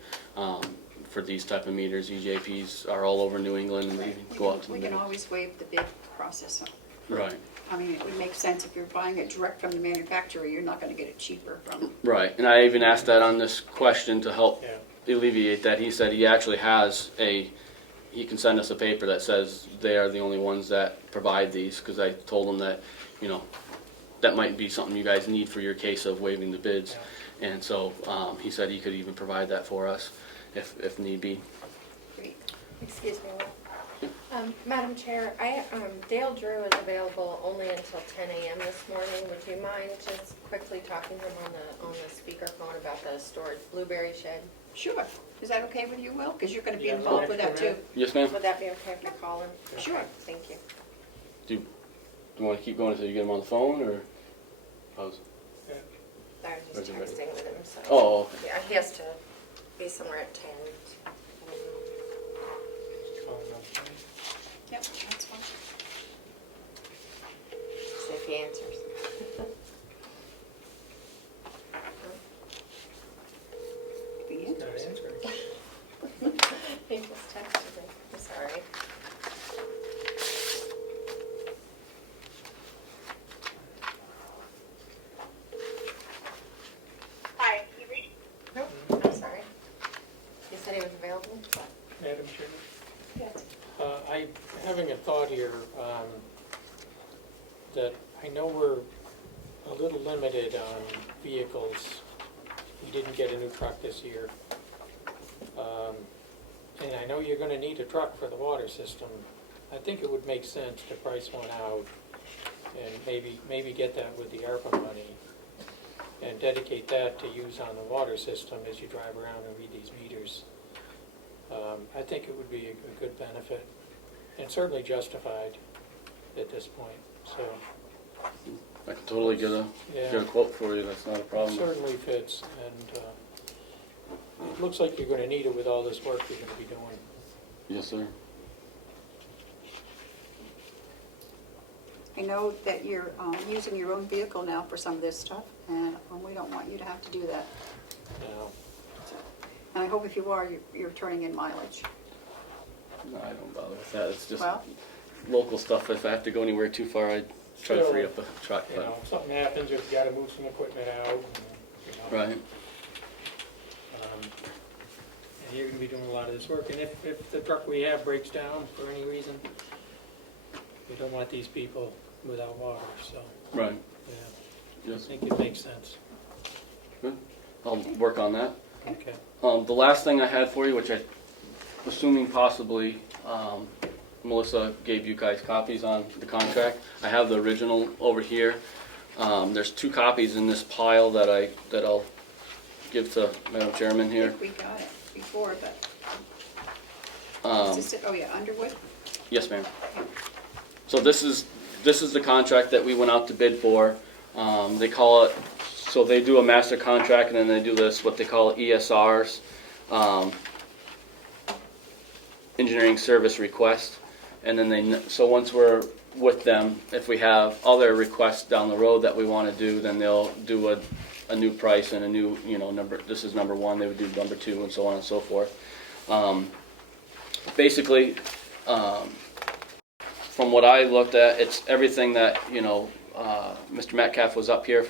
for these type of meters. EJPs are all over New England, and they go out to the We can middle. always waive the bid process. Right. I mean, it would make sense if you're buying it direct from the manufacturer, you're not gonna get it cheaper from. Right, and I even asked that on this question to help Yeah. alleviate that. He said he actually has he can send us a paper that says they are the only ones that provide these, because I told him that, that might be something you guys need for your case of waiving the bids. And so he said he could even provide that for us if need be. Great. Excuse me. Madam Chair, Dale Drew is available only until 10 a.m. this morning. Would you mind just quickly talking to him on the speakerphone about the storage blueberry shed? Sure. Is that okay with you, Will? Because you're gonna be Yeah, involved with that extra too. Yes, ma'am? Would that be okay if I call him? Sure. Thank you. Do you want to keep going until you get him on the phone, or pause? I was just Where's it ready? texting with him, so. Oh, okay. Yeah, he has to be somewhere at 10. Yep, that's fine. See if he answers. If he Not answers. answering. He just texted me. I'm sorry. Hi, you reached No, I'm sorry. He said he was available? Madam Chair, Yes. I'm having a thought here that I know we're a little limited on vehicles. We didn't get a new truck this year. And I know you're gonna need a truck for the water system. I think it would make sense to price one out and maybe get that with the ARPA money and dedicate that to use on the water system as you drive around and read these meters. I think it would be a good benefit and certainly justified at this point, so. I can totally get a quote for you. That's not a It problem. certainly fits, and it looks like you're gonna need it with all this work you're gonna be doing. Yes, sir. I know that you're using your own vehicle now for some of this stuff, and we don't want you to have to do that. Now, And I hope if you are, you're turning in mileage. No, I don't bother with that. It's just Well, local stuff. If I have to go anywhere too far, I try to Still, free up a truck. you know, if something happens, if you gotta move some equipment out, and, you know. Right. Um, you're gonna be doing a lot of this work, and if the truck we have breaks down for any reason, we don't want these people without water, so, Right. yeah, I Yes. think it makes sense. Good. I'll work on that. Okay. The last thing I had for you, which I'm assuming possibly Melissa gave you guys copies on the contract. I have the original over here. There's 2 copies in this pile that I'll give to Madam Chairman I here. think we got it before, but, Um, is this it? Oh yeah, Underwood? Yes, ma'am. So this is the contract that we went out to bid for. They call it, so they do a master contract and then they do this, what they call ESRs, engineering service request. And then so once we're with them, if we have other requests down the road that we want to do, then they'll do a new price and a new, number. This is number 1, they would do number 2 and so on and so forth. Basically, from what I looked at, it's everything that, Mr. Metcalf was up here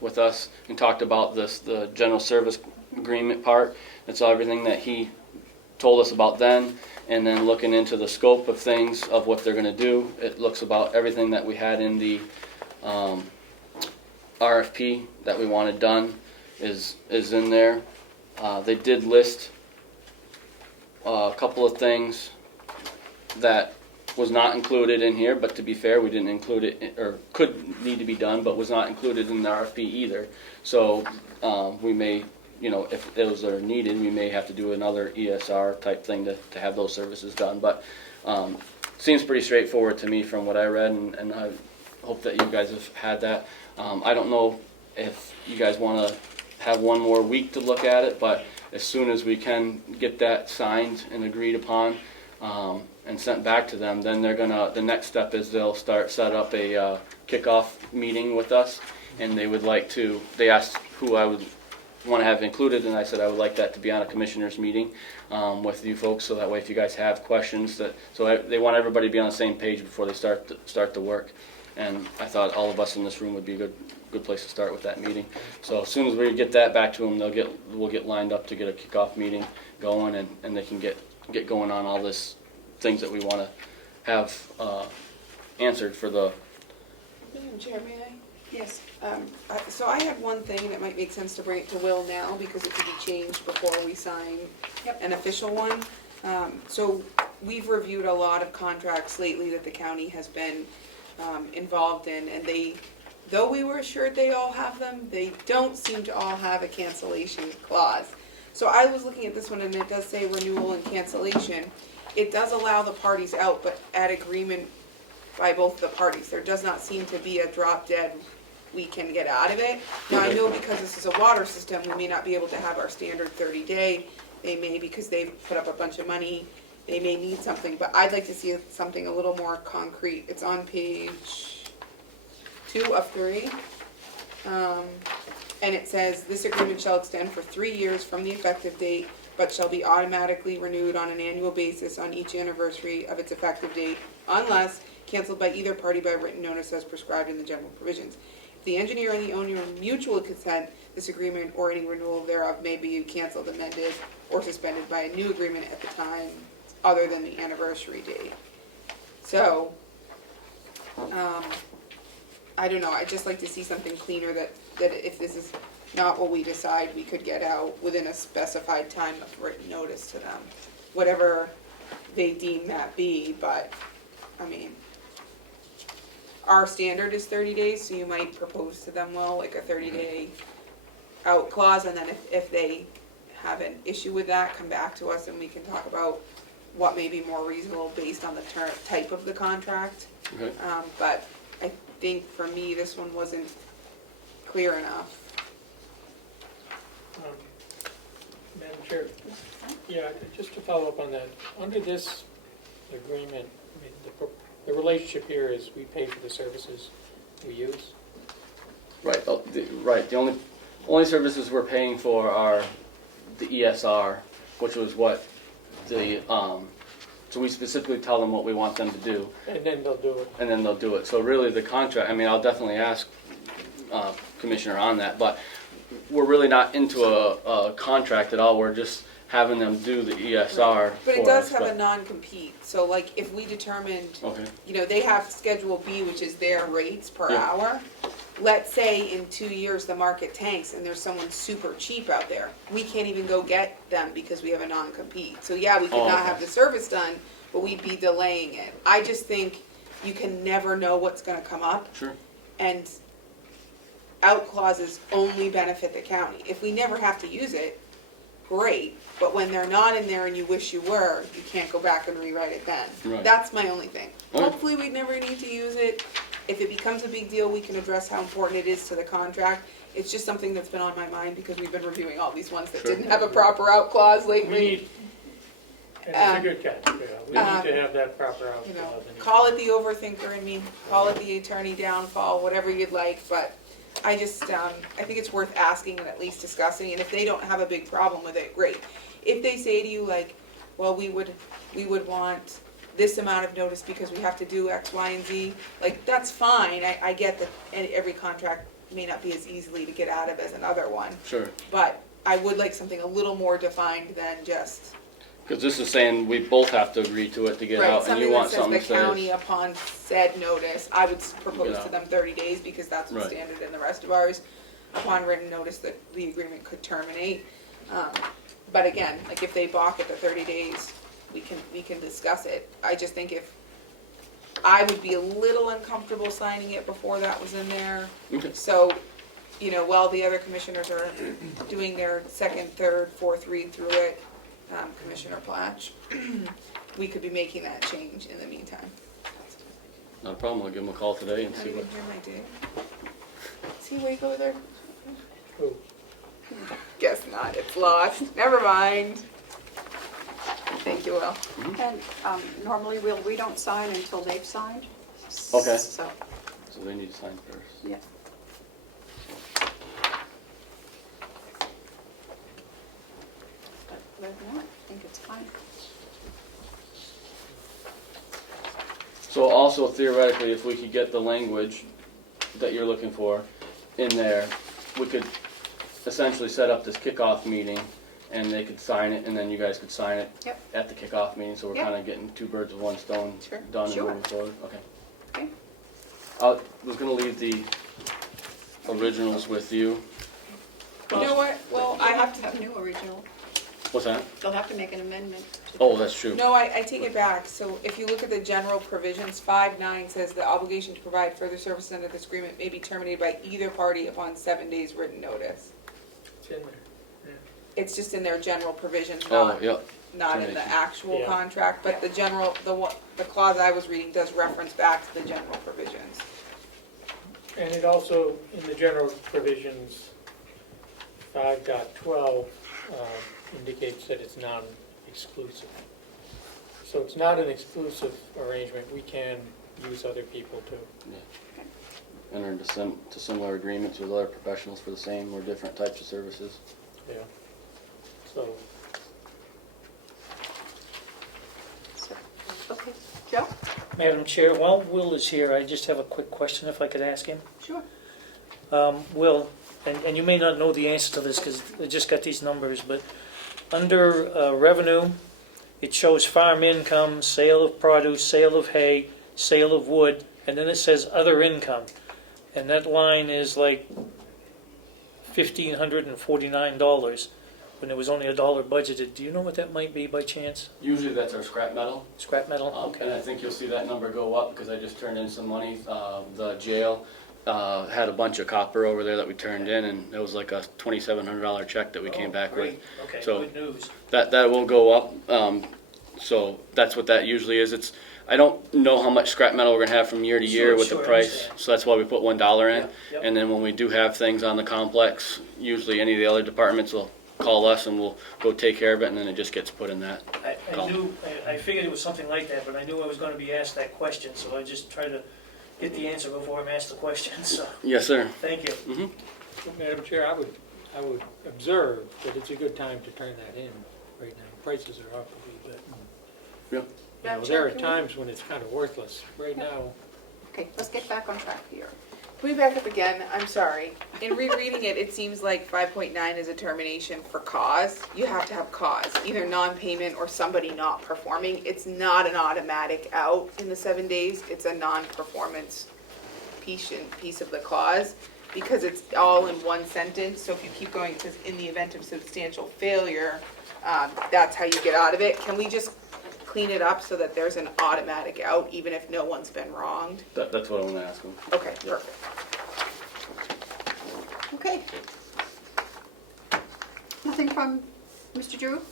with us and talked about the general service agreement part. It's everything that he told us about then, and then looking into the scope of things of what they're going to do. It looks about everything that we had in the RFP that we wanted done is in there. They did list a couple of things that was not included in here, but to be fair, we didn't include it, or could need to be done, but was not included in the RFP either. So we may, if those are needed, we may have to do another ESR type thing to have those services done. But seems pretty straightforward to me from what I read, and I hope that you guys have had that. I don't know if you guys want to have one more week to look at it, but as soon as we can get that signed and agreed upon and sent back to them, then the next step is they'll set up a kickoff meeting with us, and they asked who I would want to have included, and I said I would like that to be on a commissioners meeting with you folks, so that way if you guys have questions, they want everybody to be on the same page before they start the work. And I thought all of us in this room would be a good place to start with that meeting. So as soon as we get that back to them, we'll get lined up to get a kickoff meeting going, and they can get going on all this things that we want to have answered for the. Madam Chair, may I? Yes. So I have one thing that might make sense to bring it to Will now, because it could be changed before we sign an official one. So we've reviewed a lot of contracts lately that the county has been involved in, and though we were assured they all have them, they don't seem to all have a cancellation clause. So I was looking at this one, and it does say renewal and cancellation. It does allow the parties out, but at agreement by both the parties. There does not seem to be a drop dead, we can get out of it. Now I know because this is a water system, we may not be able to have our standard 30-day. They may, because they've put up a bunch of money, they may need something, but I'd like to see something a little more concrete. It's on page 2 of 3. And it says, this agreement shall extend for 3 years from the effective date, but shall be automatically renewed on an annual basis on each anniversary of its effective date, unless canceled by either party by written notice as prescribed in the general provisions. If the engineer and the owner mutual consent, this agreement or any renewal thereof may be canceled, amended, or suspended by a new agreement at the time other than the anniversary date. So, I don't know, I'd just like to see something cleaner that if this is not what we decide, we could get out within a specified time of written notice to them. Whatever they deem that be, but, I mean, our standard is 30 days, so you might propose to them, well, like a 30-day out clause, and then if they have an issue with that, come back to us and we can talk about what may be more reasonable based on the type of the contract. Okay. But I think for me, this one wasn't clear enough. Madam Chair, yeah, just to follow up on that, under this agreement, I mean, the relationship here is we pay for the services we use. Right. The only services we're paying for are the ESR, which was what the so we specifically tell them what we want them to do, And then they'll do it. So really, the contract. I mean, I'll definitely ask Commissioner on that, but we're really not into a contract at all. We're just having them do the ESR But it for does us, have a but- non-compete, so like if we determined, Okay, you know, they have Schedule B, which is their rates per Yeah. hour. Let's say in 2 years the market tanks and there's someone super cheap out there. We can't even go get them because we have a non-compete. So yeah, we could Oh, not okay. have the service done, but we'd be delaying it. I just think you can never know what's gonna come up. sure. And out clauses only benefit the county. If we never have to use it, great, but when they're not in there and you wish you were, you can't go back and rewrite it then. Right. That's my only thing. Okay. Hopefully we never need to use it. If it becomes a big deal, we can address how important it is to the contract. It's just something that's been on my mind because we've been reviewing all these ones that Sure. didn't have a proper out clause We lately. need, and it's a good catch, yeah, we need to have that proper You know, outcome. call it the overthinker in me, call it the attorney downfall, whatever you'd like, but I just, I think it's worth asking and at least discussing, and if they don't have a big problem with it, great. If they say to you like, well, we would want this amount of notice because we have to do X, Y, and Z, like, that's fine, I get that every contract may not be as easily to get out of as another one, Sure, but I would like something a little more defined than just. because this is saying we both have to agree to it to get Right, out, and you want something something that that says the says. county upon said notice, I would propose Yeah. to them 30 days because that's what's Right. standard in the rest of ours. Upon written notice that the agreement could terminate. But again, like if they balk at the 30 days, we can discuss it. I just think if, I would be a little uncomfortable signing it before that was in there. Okay. So, you know, while the other commissioners are doing their second, third, fourth read through it, Commissioner Platch, we could be making that change in the meantime. Not a problem, I'll give them a call today and Not see even what. hear my day. See Waco there? Who? Guess not, it's lost, never mind. Thank you, Will. And normally we don't sign until they've signed. Okay. So, So they need to sign first. yeah. But other than that, I think it's fine. So also theoretically, if we could get the language that you're looking for in there, we could essentially set up this kickoff meeting and they could sign it and then you guys could sign it Yep. at the kickoff meeting, so we're Yep. kind of getting two birds with one stone Sure. done and Sure. moving forward. Okay. Okay. I was gonna leave the originals with you. You know what, well, I have to have new original. What's that? They'll have to make an amendment. Oh, that's true. No, I take it back. So if you look at the general provisions, 5.9 says the obligation to provide further services under this agreement may be terminated by either party upon 7 days written notice. It's in there. It's just in their general provisions, Oh, not yep. in the termination. actual Yeah. contract, but the general, the clause I was reading does reference back to the general provisions. And it also, in the general provisions, 5.12 indicates that it's non-exclusive. So it's not an exclusive arrangement, we can use other people too. Enter into similar agreements with other professionals for the same or different types of services. Yeah. So, So, okay. Joe? Madam Chair, while Will is here, I just have a quick question if I could ask him. Sure. Will, and you may not know the answer to this because I just got these numbers, but under revenue, it shows farm income, sale of produce, sale of hay, sale of wood, and then it says other income. And that line is like $1,549 when there was only $1 budgeted. Do you know what that might be by chance? Usually that's our scrap metal. Scrap metal? And I Okay. think you'll see that number go up because I just turned in some money. The jail had a bunch of copper over there that we turned in, and it was like a $2,700 check that we came back with. Oh, great. Okay, So- good news. That will go up. So that's what that usually is. I don't know how much scrap metal we're gonna have from year to year Sure, with the sure, I price, understand. so that's why we put $1 in. Yep. And then when we do have things on the complex, usually any of the other departments will call us and we'll go take care of it, and then it just gets put in that. I figured it was something like that, but I knew I was going to be asked that question, so I just tried to get the answer before I'm asked the question, so Yes, sir. thank you. Madam Chair, I would observe that it's a good time to turn that in right now. Prices are up a wee bit. Yep. You know, there are times when it's kind of worthless. Right now, Okay, let's get back on track here. Can we back up again? I'm sorry. In rereading it, it seems like 5.9 is a termination for cause. You have to have cause, either non-payment or somebody not performing. It's not an automatic out in the 7 days. It's a non-performance piece of the clause because it's all in one sentence. So if you keep going, it says in the event of substantial failure, that's how you get out of it. Can we just clean it up so that there's an automatic out even if no one's been wronged? That's what I'm gonna ask them. Okay, perfect. Okay. Nothing from Mr. Drew?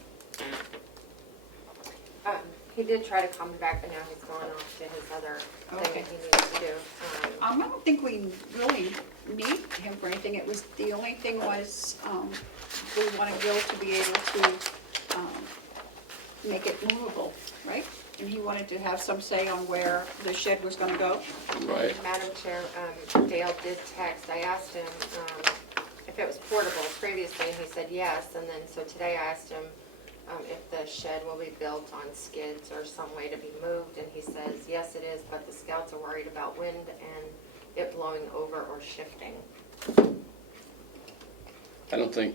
He did try to come back, but now he's gone off to his other thing Okay. that he needs to do. I don't think we really need him for anything. It was, the only thing was, we wanted Bill to be able to, make it movable, right? And he wanted to have some say on where the shed was gonna go. Right. Madam Chair, Dale did text, I asked him if it was portable previously, and he said yes, and then, so today I asked him if the shed will be built on skids or some way to be moved, and he says, yes it is, but the scouts are worried about wind and it blowing over or shifting. I don't think,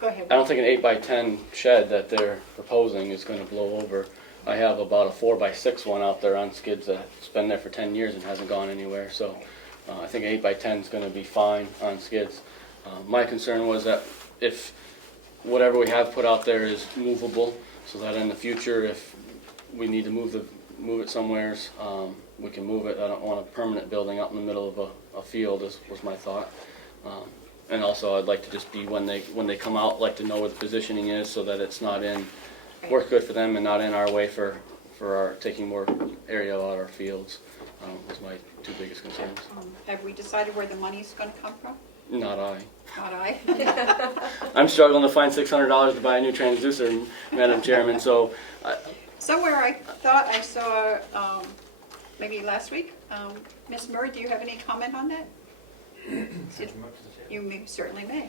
Go ahead. I don't think an 8x10 shed that they're proposing is gonna blow over. I have about a 4x6 one out there on skids that's been there for 10 years and hasn't gone anywhere, so I think an 8x10 is gonna be fine on skids. My concern was that if whatever we have put out there is movable, so that in the future, if we need to move it somewheres, we can move it. I don't want a permanent building out in the middle of a field, was my thought. And also, I'd like to just be, when they come out, like to know where the positioning is, so that it's not in, work good for them and not in our way for our taking more area out of our fields. Was my two biggest concerns. Have we decided where the money's gonna come from? Not I. Not I. I'm struggling to find $600 to buy a new transducer, Madam Chairman, so Somewhere I thought I saw, maybe last week, Ms. Murray, do you have any comment on that? You certainly may.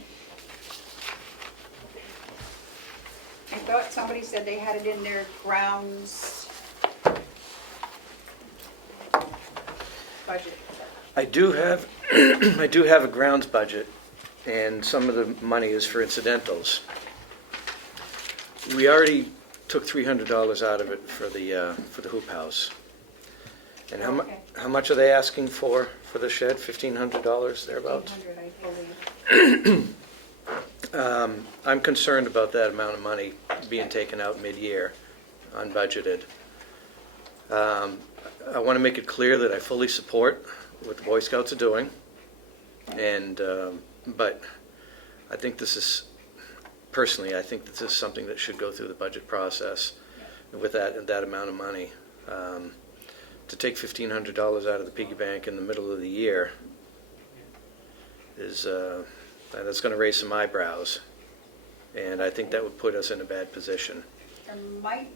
I thought somebody said they had it in their grounds budget. I do have, I do have a grounds budget, and some of the money is for incidentals. We already took $300 out of it for the hoop house. And Okay. how much are they asking for the shed? $1,500 thereabouts? 100, I believe. I'm concerned about that amount of money being taken out mid-year, unbudgeted. I want to make it clear that I fully support what the Boy Scouts are doing, and but I think this is, personally, I think this is something that should go through the budget process with that amount of money. To take $1,500 out of the piggy bank in the middle of the year is that's going to raise some eyebrows, and I think that would put us in a bad position. There might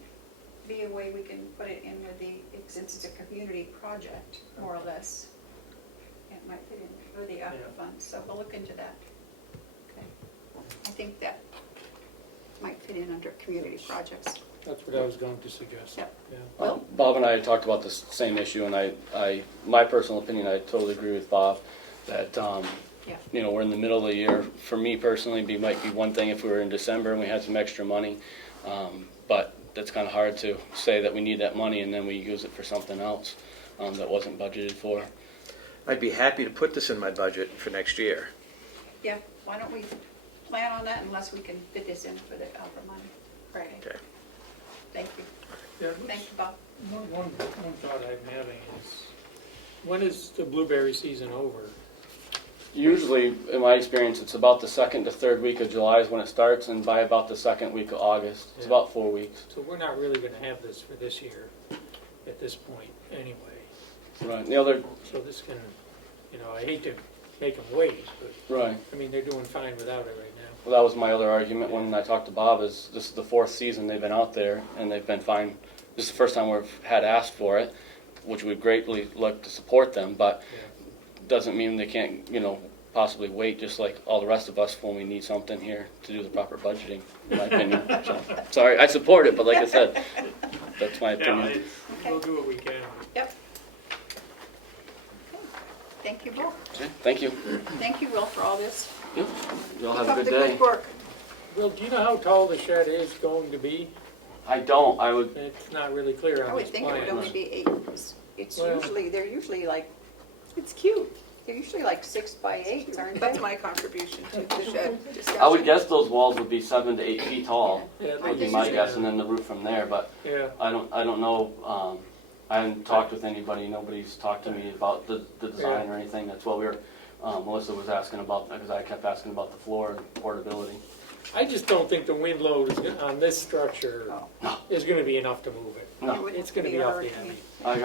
be a way we can put it in with since it's a community project, more or less. It might fit in with the ARPA funds, so we'll look into that. Okay. I think that might fit in under community projects. That's what I was going to suggest. Yep. Yeah. Bob and I had talked about this same issue, and my personal opinion, I totally agree with Bob, that, you know, we're in the middle of the year. For me personally, might be one thing if we were in December and we had some extra money, but that's kind of hard to say that we need that money and then we use it for something else that wasn't budgeted for. I'd be happy to put this in my budget for next year. Yeah, why don't we plan on that unless we can fit this in for the ARPA money? Right. Okay. Thank you. Yeah, Thank you, Bob. one thought I'm having is, when is the blueberry season over? Usually, in my experience, it's about the second to third week of July is when it starts, and by about the second week of August. It's Yeah. about 4 weeks. So we're not really going to have this for this year at this point anyway. Right. The other, So this can, you know, I hate to make them wait, but, right. I mean, they're doing fine without it right now. Well, that was my other argument when I talked to Bob, is this is the fourth season they've been out there, and they've been fine. This is the first time we've had asked for it, which we'd greatly look to support them, but doesn't mean they can't, you know, possibly wait just like all the rest of us when we need something here to do the proper budgeting, in my opinion. So, sorry, I support it, but like I said, that's my opinion. We'll do what we can. Yep. thank you both. Okay, thank you. Thank you, Will, for all this. Yep. Y'all Keep have up a the good day. good work. Will, do you know how tall the shed is going to be? I don't, I would, It's not really clear I on would this think it would plan. only be 8. It's Well- usually, they're usually like, It's cute. they're usually like 6 by 8, aren't they? That's my contribution to the shed discussion. I would guess those walls would be 7 to 8 feet tall, Yeah, I would be think my so. guess, and then the roof from there, but Yeah, I don't know, I haven't talked with anybody, nobody's talked to me about the design or anything, that's what we were, Melissa was asking about, because I kept asking about the floor and portability. I just don't think the wind load on this structure No. is gonna be enough to move it. It wouldn't It's gonna a be off the hurricane. end.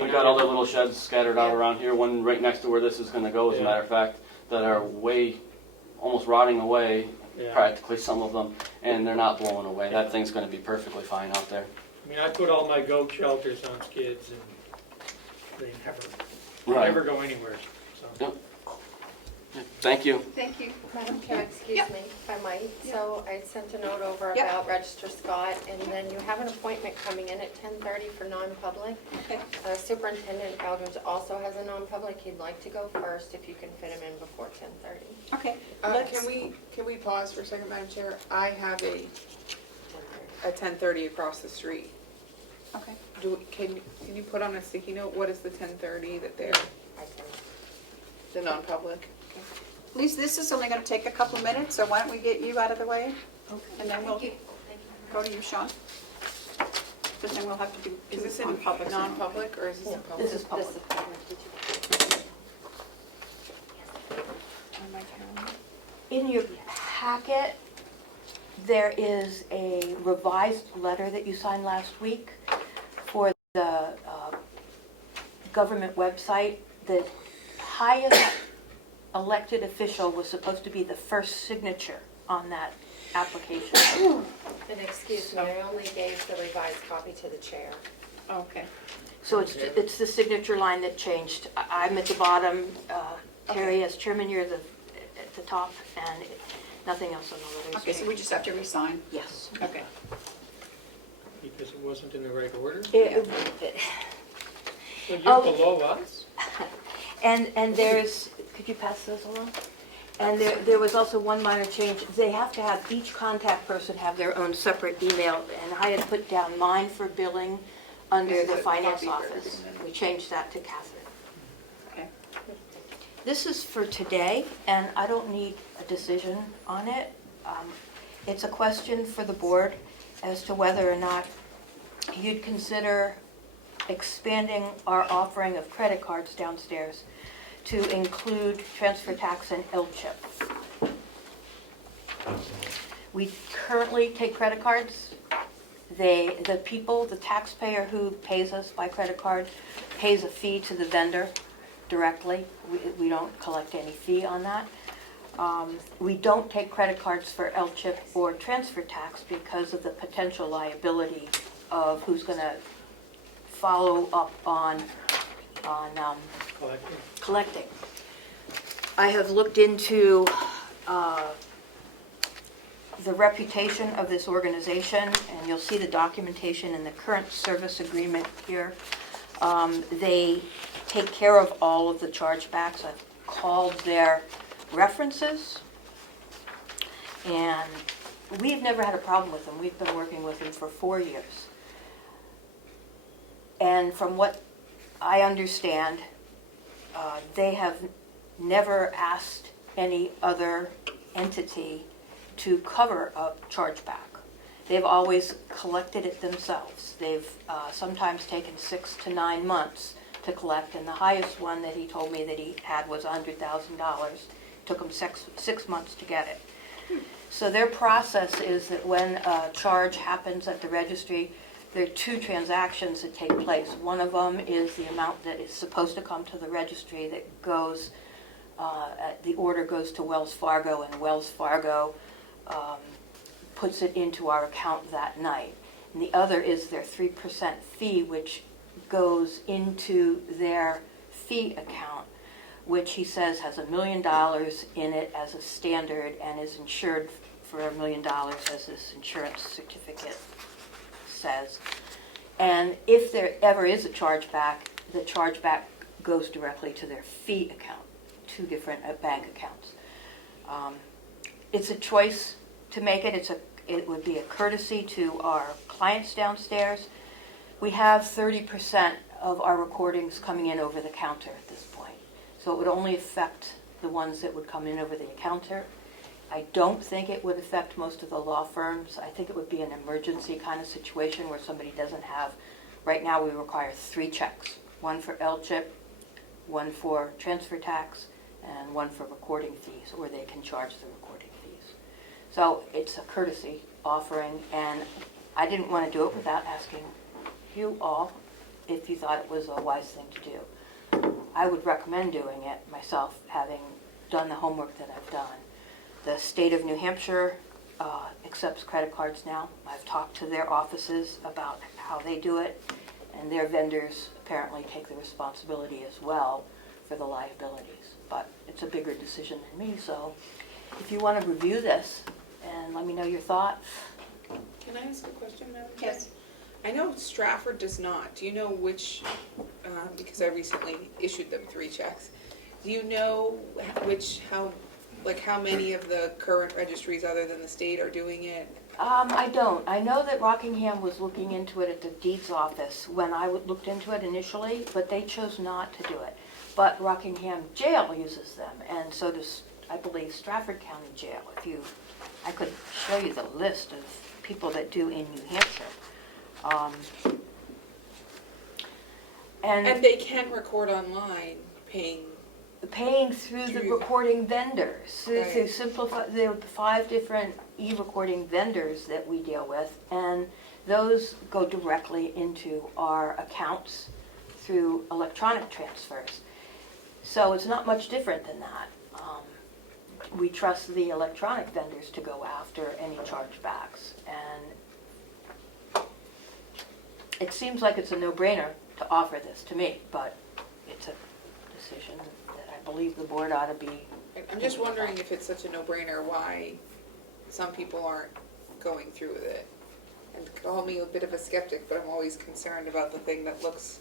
I got other little sheds scattered out Yeah. around here, one right next to where this is gonna go, as a Yeah. matter of fact, that are way, almost rotting away, Yeah. practically some of them, and they're not blowing away, that thing's gonna be perfectly fine out there. I mean, I put all my goat shelters on skids and they Right. never go anywhere, so. Yep. Thank you. Thank you. Madam Chair, excuse Yep. me, if I might. So I sent a note over Yep. about Register Scott, and then you have an appointment coming in at 10:30 for non-public. Okay. Superintendent Eldridge also has a non-public. He'd like to go first if you can fit him in before 10:30. Okay. Can we pause for a second, Madam Chair? I have a 10:30 across the street. Okay. Can you put on a sticky note, what is the 10:30 that they're, I can. the non-public? Lisa, this is only going to take a couple minutes, so why don't we get you out of the way? Okay. And then we'll go to you, Sean. But then we'll have to do Is this a non-public. non-public or is this a public? This is public. On my calendar. In your packet, there is a revised letter that you signed last week for the government website. The highest elected official was supposed to be the first signature on that application. And excuse me, I only gave the revised copy to the chair. Okay. So it's the signature line that changed. I'm at the bottom, Terry, as chairman, you're at the top, and nothing else on the letter. Okay, so we just have to re-sign. Yes. Okay. Because it wasn't in the right order? So you're Oh. below us? And there's, could you pass those along? And there was also one minor change. They have to have, each contact person have their own separate email, and I had put down mine for billing under This is the a finance copy for office. everything then. We changed that to Catherine. Okay. This is for today, and I don't need a decision on it. It's a question for the board as to whether or not you'd consider expanding our offering of credit cards downstairs to include transfer tax and L-chip. We currently take credit cards. The taxpayer who pays us by credit card pays a fee to the vendor directly. We don't collect any fee on that. We don't take credit cards for L-chip or transfer tax because of the potential liability of who's going to follow up on collecting. I have looked into the reputation of this organization, and you'll see the documentation in the current service agreement here. They take care of all of the chargebacks. I've called their references, and we've never had a problem with them. We've been working with them for 4 years. And from what I understand, they have never asked any other entity to cover a chargeback. They've always collected it themselves. They've sometimes taken 6 to 9 months to collect, and the highest one that he told me that he had was $100,000. Took them 6 months to get it. So their process is that when a charge happens at the registry, there are 2 transactions that take place. One of them is the amount that is supposed to come to the registry that goes, the order goes to Wells Fargo, and Wells Fargo puts it into our account that night. And the other is their 3% fee, which goes into their fee account, which he says has $1 million in it as a standard and is insured for $1 million as this insurance certificate says. And if there ever is a chargeback, the chargeback goes directly to their fee account, 2 different bank accounts. It's a choice to make it. It would be a courtesy to our clients downstairs. We have 30% of our recordings coming in over the counter at this point. So it would only affect the ones that would come in over the counter. I don't think it would affect most of the law firms. I think it would be an emergency kind of situation where somebody doesn't have, right now we require 3 checks. 1 for L-chip, 1 for transfer tax, and 1 for recording fees, or they can charge the recording fees. So it's a courtesy offering, and I didn't want to do it without asking you all if you thought it was a wise thing to do. I would recommend doing it myself, having done the homework that I've done. The state of New Hampshire accepts credit cards now. I've talked to their offices about how they do it, and their vendors apparently take the responsibility as well for the liabilities. But it's a bigger decision than me, so if you want to review this and let me know your thoughts. Can I ask a question, Madam Chair? Yes. I know Stratford does not. Do you know which, because I recently issued them 3 checks. Do you know how many of the current registries other than the state are doing it? I don't. I know that Rockingham was looking into it at the deeds office when I looked into it initially, but they chose not to do it. But Rockingham Jail uses them, and so does, I believe, Stratford County Jail. I could show you the list of people that do in New Hampshire. And they can record online, paying through the recording vendors. Right. To simplify, there are 5 different e-recording vendors that we deal with, and those go directly into our accounts through electronic transfers. So it's not much different than that. We trust the electronic vendors to go after any chargebacks, and it seems like it's a no-brainer to offer this to me, but it's a decision that I believe the board ought to be. I'm just wondering if it's such a no-brainer, why some people aren't going through with it. And call me a bit of a skeptic, but I'm always concerned about the thing that looks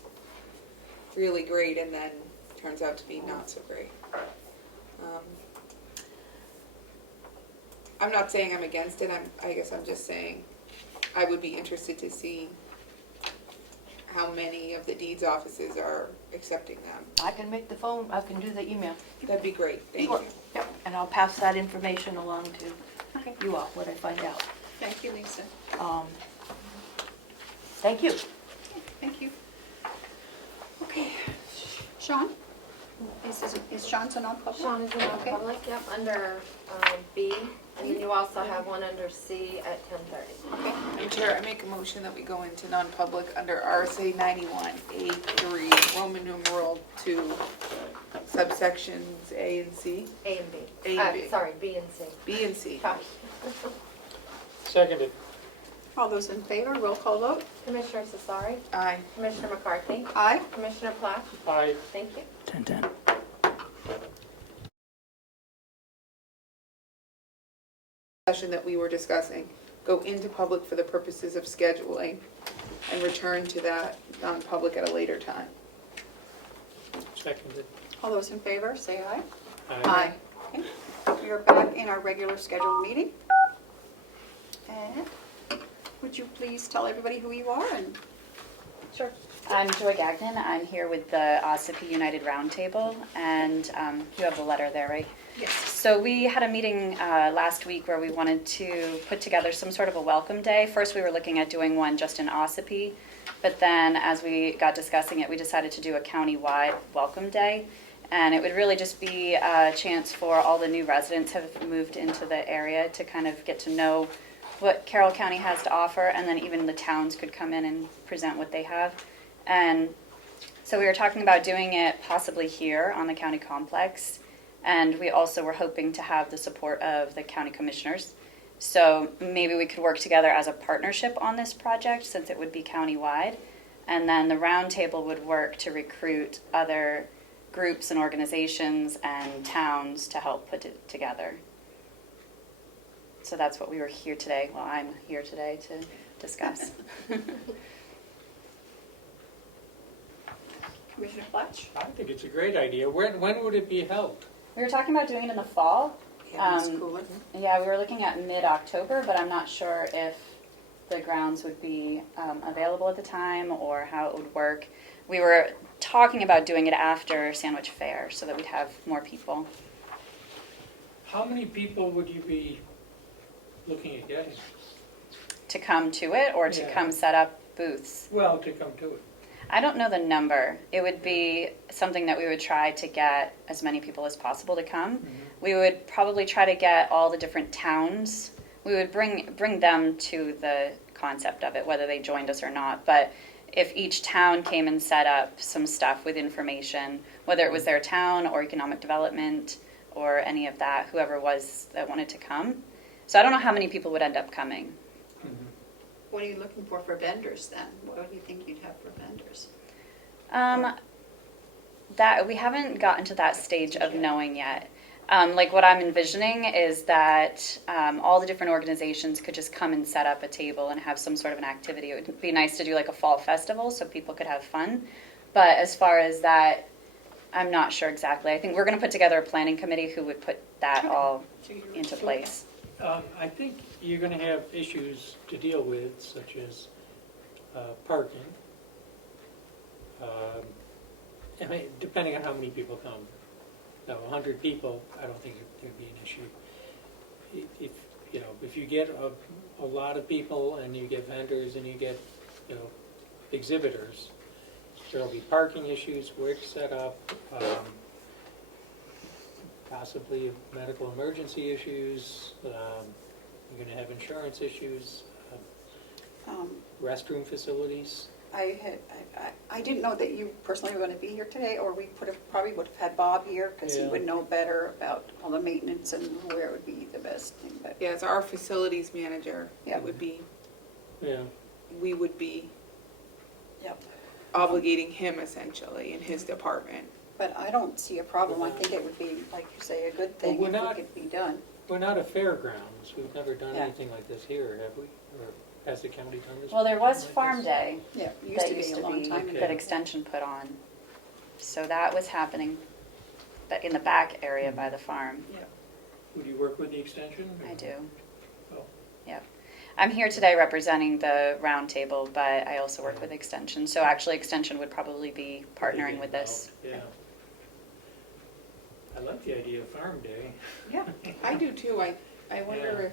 really great and then turns out to be not so great. I'm not saying I'm against it, I guess I'm just saying I would be interested to see how many of the deeds offices are accepting them. I can make the phone, I can do the email. That'd be great, thank Sure. you. Yep, and I'll pass that information along to Okay. you all, what I find out. Thank you, Lisa. Thank you. Thank you. Okay. Sean? Is Sean's a non-public? Sean is in Okay. non-public, yep, under B, and then you also have one under C at 10:30. Okay. Madam Chair, I make a motion that we go into non-public under RSA 91A3, Roman numeral 2, subsections A and C, A and B. A and B. Sorry, B and C. B and C. Gosh. Seconded. All those in favor, roll call vote? Commissioner Cesari, Aye. Commissioner McCarthy, Aye. Commissioner Platt, Aye. thank you. 10:10. Session that we were discussing, go into public for the purposes of scheduling and return to that non-public at a later time. Seconded. All those in favor, say aye. Aye. Okay. We are back in our regular scheduled meeting. And would you please tell everybody who you are and Sure. I'm Joy Gagnon. I'm here with the OSIP United Roundtable, and you have the letter there, right? Yes. So we had a meeting last week where we wanted to put together some sort of a welcome day. First, we were looking at doing one just in OSIP, but then as we got discussing it, we decided to do a county-wide welcome day. And it would really just be a chance for all the new residents who have moved into the area to kind of get to know what Carroll County has to offer, and then even the towns could come in and present what they have. And so we were talking about doing it possibly here on the county complex, and we also were hoping to have the support of the county commissioners. So maybe we could work together as a partnership on this project, since it would be county-wide, and then the roundtable would work to recruit other groups and organizations and towns to help put it together. So that's what we were here today. Well, I'm here today to discuss. Commissioner Fletch? I think it's a great idea. When would it be held? We were talking about doing it in the fall. Yeah, it's cooler. Yeah, we were looking at mid-October, but I'm not sure if the grounds would be available at the time or how it would work. We were talking about doing it after Sandwich Fair so that we'd have more people. How many people would you be looking at getting? To come to it or to Yeah. come set up booths? Well, to come to it. I don't know the number. It would be something that we would try to get as many people as possible to come. We would probably try to get all the different towns. We would bring them to the concept of it, whether they joined us or not. But if each town came and set up some stuff with information, whether it was their town or economic development or any of that, whoever it was that wanted to come. So I don't know how many people would end up coming. What are you looking for vendors then? What do you think you'd have for vendors? That we haven't gotten to that stage of knowing yet. Like what I'm envisioning is that all the different organizations could just come and set up a table and have some sort of an activity. It would be nice to do like a fall festival so people could have fun. But as far as that, I'm not sure exactly. I think we're going to put together a planning committee who would put that all into place. I think you're going to have issues to deal with, such as parking. I mean, depending on how many people come. Now, 100 people, I don't think there'd be an issue. If you get a lot of people and you get vendors and you get, exhibitors, there'll be parking issues, where to set up, possibly medical emergency issues. You're going to have insurance issues, restroom facilities. I didn't know that you personally were going to be here today, or we probably would have had Bob here because he Yeah. would know better about all the maintenance and where would be the best thing. But Yeah, as our facilities manager, Yeah. it would be, Yeah. we would be Yep. obligating him essentially in his department. But I don't see a problem. I think it would be, like you say, a good thing Well, if we're it not- could be done. We're not a fairgrounds. We've never done Yeah. anything like this here, have we? Or has the county done this? Well, there was like Farm this? Day Yeah, it used that to be used a to long be, time Okay. ago. that Extension put on. So that was happening in the back area by the farm. Would you work with the extension? I do. Oh. Yep. I'm here today representing the roundtable, but I also work with Extension. So actually, Extension would probably be partnering with this. Yeah. I like the idea of Farm Day. Yeah, I do too. I wonder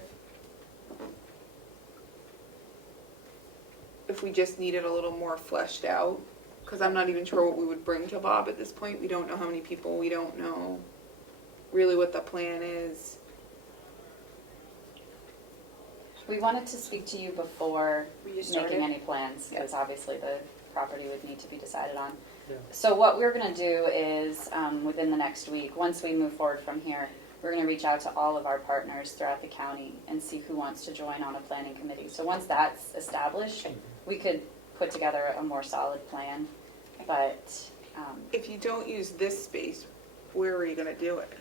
if we just needed a little more fleshed out, because I'm not even sure what we would bring to Bob at this point. We don't know how many people, we don't know really what the plan is. We wanted to speak to you before You started? making any plans, because obviously the property would need to be decided on. Yeah. So what we're going to do is, within the next week, once we move forward from here, we're going to reach out to all of our partners throughout the county and see who wants to join on a planning committee. So once that's established, we could put together a more solid plan. But If you don't use this space, where are you going to do it?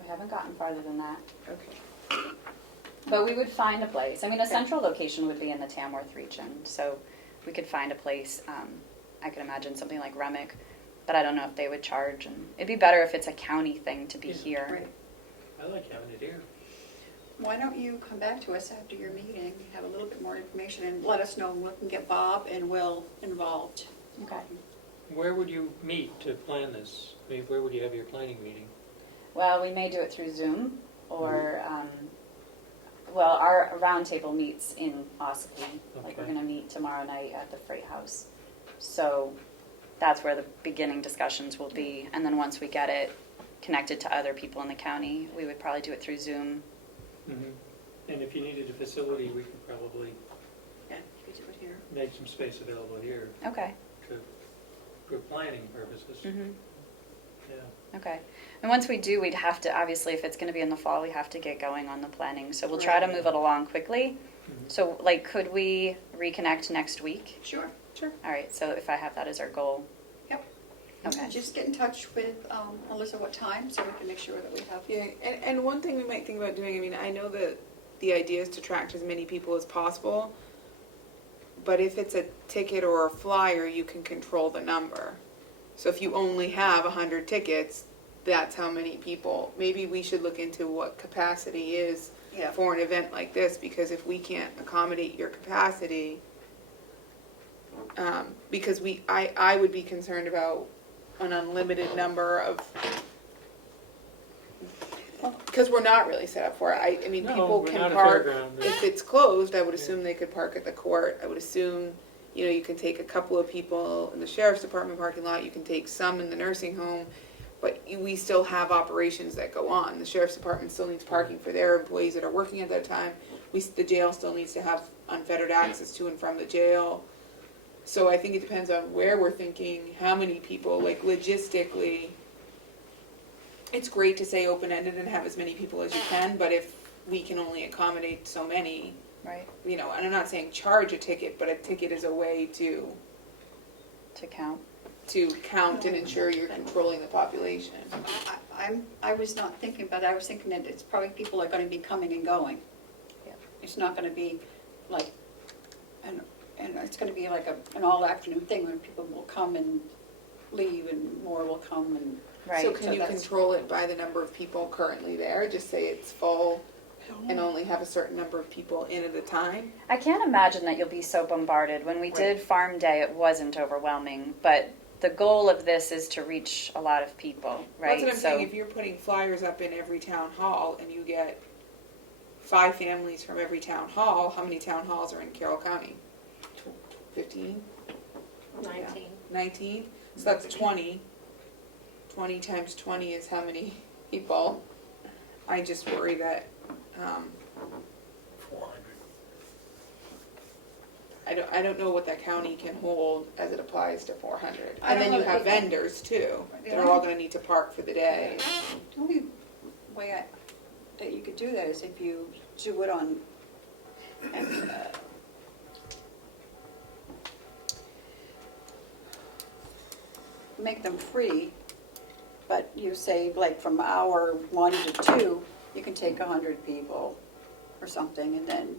we haven't gotten farther than that. Okay. But we would find a place. I mean, a central location would be in the Tamworth region, so we could find a place. I could imagine something like Remick, but I don't know if they would charge. And it'd be better if it's a county thing to be Yeah. here. Right. I like having it here. Why don't you come back to us after your meeting, have a little bit more information, and let us know, we can get Bob and Will involved. Okay. Where would you meet to plan this? I mean, where would you have your planning meeting? Well, we may do it through Zoom, or well, our roundtable meets in Ossipee. Like we're Okay. going to meet tomorrow night at the Freight House. So that's where the beginning discussions will be, and then once we get it connected to other people in the county, we would probably do it through Zoom. Mm-hmm. And if you needed a facility, we could probably Yeah, you could do it here. make some space available here Okay. for planning purposes. Mm-hmm. Yeah. Okay. And once we do, we'd have to, obviously, if it's going to be in the fall, we have to get going on the planning. So we'll try to move it along quickly. Mhm. So, like, could we reconnect next week? Sure. All right. So if I have that as our goal. Yep. Okay. Just get in touch with Alyssa what time, so we can make sure that we have. Yeah, and one thing we might think about doing, I mean, I know that the idea is to attract as many people as possible, but if it's a ticket or a flyer, you can control the number. So if you only have 100 tickets, that's how many people. Maybe we should look into what capacity is Yeah. for an event like this, because if we can't accommodate your capacity, because I would be concerned about an unlimited number of, because we're not really set up for it. I mean, No, people we're can not a park, fairground. if it's closed, I would assume they could park at the court. I would assume, you know, you can take a couple of people in the sheriff's department parking lot, you can take some in the nursing home, but we still have operations that go on. The sheriff's department still needs parking for their employees that are working at that time. The jail still needs to have unfettered access to and from the jail. So I think it depends on where we're thinking, how many people, like logistically. It's great to say open-ended and have as many people as you can, but if we can only accommodate so many, Right, you know, and I'm not saying charge a ticket, but a ticket is a way to to count. count and ensure you're controlling the population. I was not thinking, but I was thinking that it's probably people are gonna be coming and going. Yeah. It's not gonna be like, and it's gonna be like an all-afternoon thing where people will come and leave and more will come and. Right. So can So you that's- control it by the number of people currently there? Just say it's full and only have a certain number of people in at a time? I can't imagine that you'll be so bombarded. When we did Farm Day, it wasn't overwhelming, but the goal of this is to reach a lot of people, right? That's what I'm saying. If you're putting flyers up in every town hall and you get 5 families from every town hall, how many town halls are in Carroll County? 15? 19. 19? So that's 20. 20 times 20 is how many people? I just worry that, 400. I don't know what that county can hold as it applies to 400. I And don't then you know have that- vendors too, The that are all gonna need to park for the day. The only way that you could do that is if you do it on, and, make them free, but you say like from hour 1 to 2, you can take 100 people or something, and then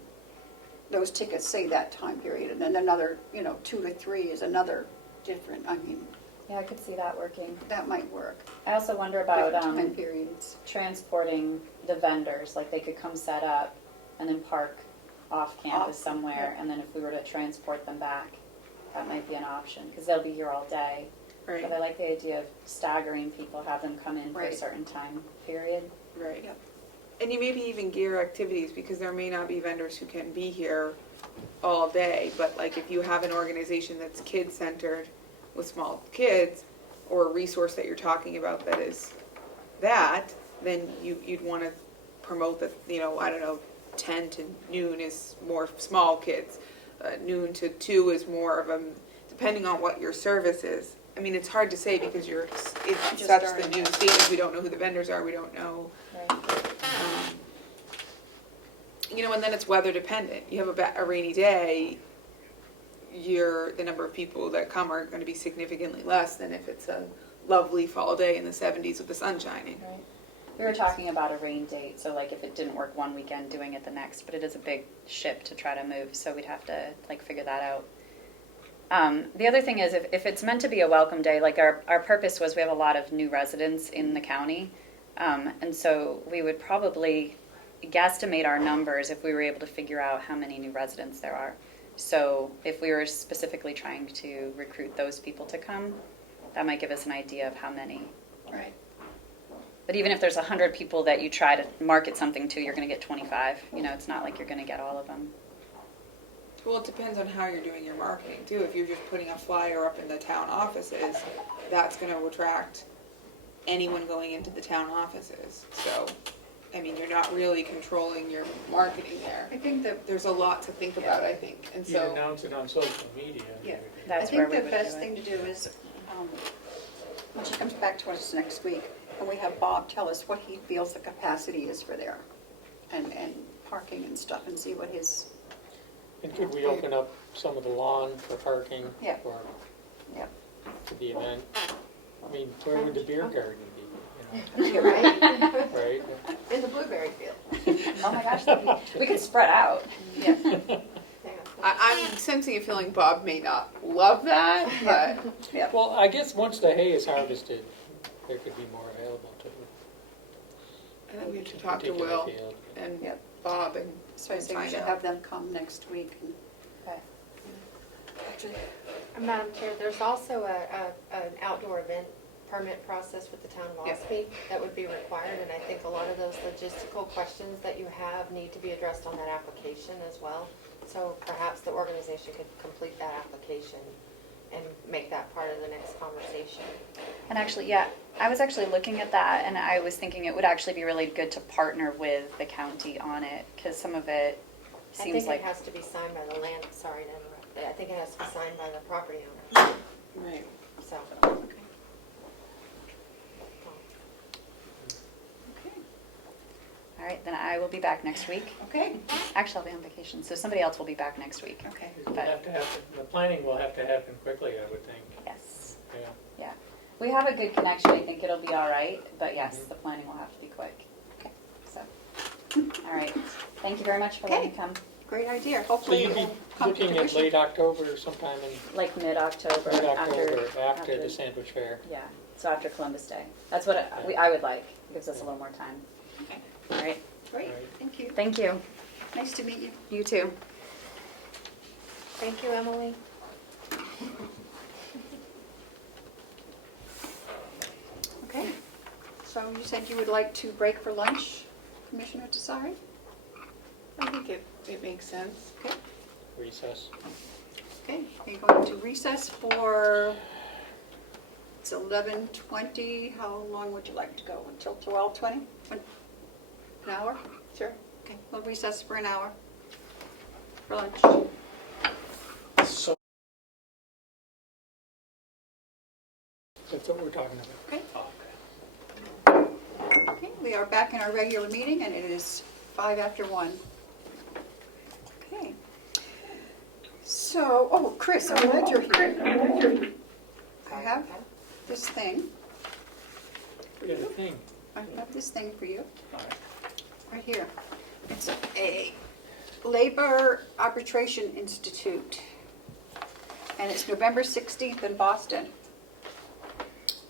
those tickets say that time period, and then another, 2 to 3 is another different, I mean, Yeah, I could see that working. that might work. I also wonder about Different time periods. transporting the vendors, like they could come set up and then park off campus Off, somewhere, and then if we were to transport them back, that might be an option, because they'll be here all day. Right, But I like the idea of staggering people, have them come in for a Right. certain time period. right. Yep. And you maybe even gear activities, because there may not be vendors who can be here all day, but like if you have an organization that's kid-centered with small kids, or a resource that you're talking about that is that, then you'd want to promote that, I don't know, 10 to noon is more small kids. Noon to 2 is more of a, depending on what your service is. I mean, it's hard to say because it's Just such the starting. new stage, we don't know who the vendors are, we don't know. Right. And then it's weather dependent. You have a rainy day, the number of people that come are going to be significantly less than if it's a lovely fall day in the 70s with the sun shining. Right. We were talking about a rain date, so like if it didn't work one weekend, doing it the next, but it is a big ship to try to move, so we'd have to like figure that out. The other thing is if it's meant to be a welcome day, like our purpose was we have a lot of new residents in the county, and so we would probably guesstimate our numbers if we were able to figure out how many new residents there are. So if we were specifically trying to recruit those people to come, that might give us an idea of how many. Right. But even if there's 100 people that you try to market something to, you're going to get 25. It's not like you're going to get all of them. Well, it depends on how you're doing your marketing too. If you're just putting a flyer up in the town offices, that's going to attract anyone going into the town offices. So, I mean, you're not really controlling your marketing there. I think that, There's a lot to think about, I think. And You so, announce it on social media. Yeah. That's I where think we the would best do it. thing to do is, when she comes back to us next week, and we have Bob tell us what he feels the capacity is for there, and parking and stuff, and see what his, And could we open up some of the lawn for parking? Yeah. For yeah. for the event? I mean, where would the beer garden be, You're right. right? In the blueberry field. Oh my gosh, we could spread out. Yeah. Yeah. I'm sensing a feeling Bob may not love that, but Well, I guess once the hay is harvested, there could be more available to I think we have to talk to particular Will field. and Yep. Bob and So I think we find should out. have them come next week. And Madam Chair, there's also an outdoor event permit process with the town of Ospey that would be required, and I think a lot of those logistical questions that you have need to be addressed on that application as well. So perhaps the organization could complete that application and make that part of the next conversation. And actually, yeah, I was actually looking at that, and I was thinking it would actually be really good to partner with the county on it, because some of it I seems think like. it has to be signed by the land, sorry to interrupt, but I think it has to be signed by the property owner, Right. so. All right, then I will be back next week. Okay, Actually, I'll be on vacation, so somebody else will be back next week. okay. It will have to happen, the planning will have to happen quickly, I would think, Yes. yeah. We have a good connection. I think it'll be all right, but yes, the planning will have to be quick. Okay. So, all right. Thank you very much for letting me come. Great idea. So Hopefully you'd it be will come to looking at fruition. late October sometime in Like mid-October. late October, after the Sandwich Fair. Yeah, so after Columbus Day. That's what I would like. It gives us a little more time. Okay. All right. Great, Right. thank you. Thank you. Nice to meet you. You too. Thank you, Emily. Okay, so you said you would like to break for lunch, Commissioner Tesari? I think it makes sense. Okay, Recess. okay, we're going to recess for, it's 11:20, how long would you like to go, until 12:20? An hour? Sure. Okay, we'll recess for an hour for lunch. So. That's what we're talking about. Okay. Oh, Okay, we are back in our regular meeting, and it is 1:05. Okay. So, oh, Chris, I'm glad you're here. I have this thing. We got a thing. I have this thing for you. Right here. It's a Labor Arbitration Institute. And it's November 16th in Boston.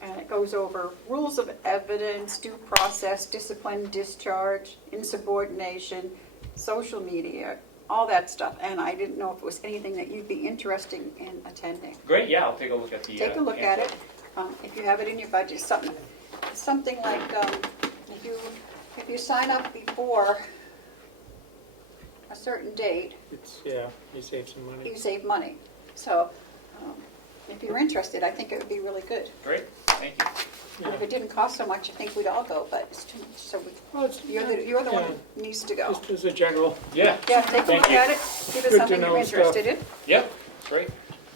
And it goes over rules of evidence, due process, discipline, discharge, insubordination, social media, all that stuff. And I didn't know if it was anything that you'd be interested in attending. Great, yeah, I'll take a look at the. Take a look at it. If you have it in your budget, something like if you sign up before a certain date, It's, yeah, you save some money. you save money. So if you're interested, I think it would be really good. Great, thank you. And if it didn't cost so much, I think we'd all go, but it's too much. So Well, it's- you're the one who needs to go. Just as a general, Yeah. Yeah, take a Thank look you. at it. See if Good it's to something know you're stuff. interested in. Yep, great,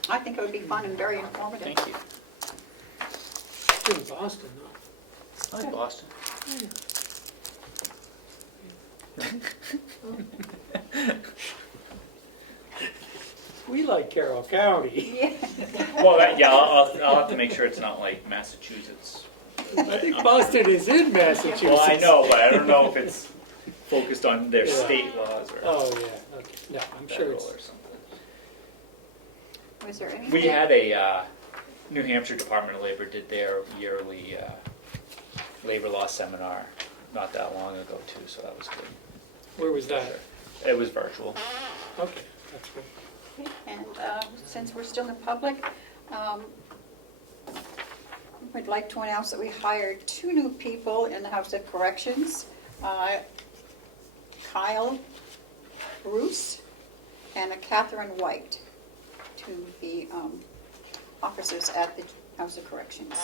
I think it would be fun and very informative. thank you. it's in Boston, though. I like Boston. We like Carroll County. Yeah. Well, yeah, I'll have to make sure it's not like Massachusetts. I think Boston is in Massachusetts. Well, I know, but I don't know if it's focused on their Yeah. state laws or Oh, yeah, okay. No, I'm sure federal it's, or something. Was there anything? We had a New Hampshire Department of Labor did their yearly labor law seminar not that long ago too, so that was good. where was that? It was virtual. Okay, that's good. And since we're still in public, we'd like to announce that we hired 2 new people in the House of Corrections. Kyle Bruce and Catherine White to be officers at the House of Corrections.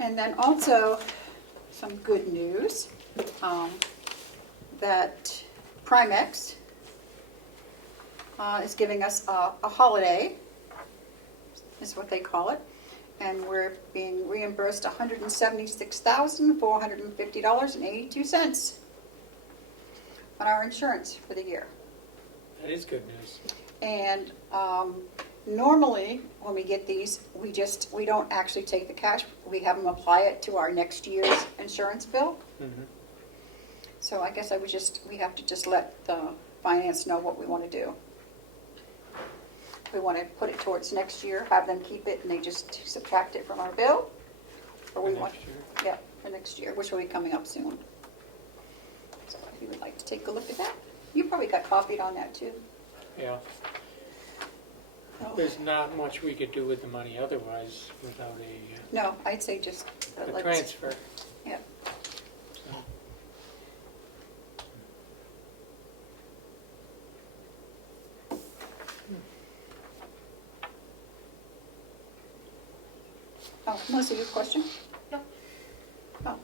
And then also some good news that Primex is giving us a holiday, is what they call it, and we're being reimbursed $176,450.82 on our insurance for the year. That is good news. And normally, when we get these, we don't actually take the cash. We have them apply it to our next year's insurance bill. Mhm. So I guess we have to just let finance know what we want to do. We want to put it towards next year, have them keep it, and they just subtract it from our bill? Or we want, yeah, for next year, which will be coming up soon. So if you would like to take a look at that. You probably got copied on that too. Yeah. Oh. There's not much we could do with the money otherwise without a No, I'd say just, let's, transfer. yeah. Oh, Melissa, you have a question? No. Oh,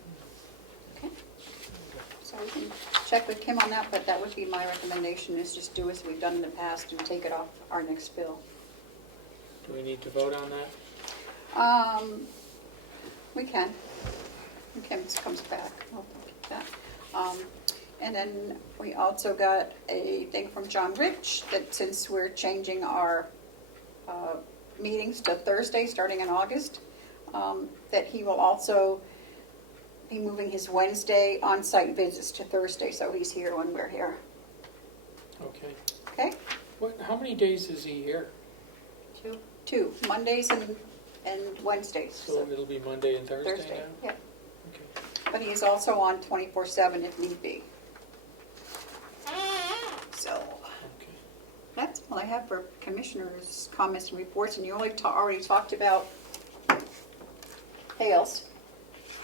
okay. So we can check with Kim on that, but that would be my recommendation, is just do as we've done in the past and take it off our next bill. Do we need to vote on that? We can. When Kim comes back, I'll keep that. And then we also got a thing from John Rich that since we're changing our meetings to Thursday, starting in August, that he will also be moving his Wednesday on-site visits to Thursday, so he's here when we're here. Okay. Okay? How many days is he here? 2, Mondays and Wednesdays. So it'll be Monday and Thursday Thursday, now? yeah. Okay. But he is also on 24/7 if need be. So Okay. that's all I have for commissioners' comments and reports, and you already talked about Hales.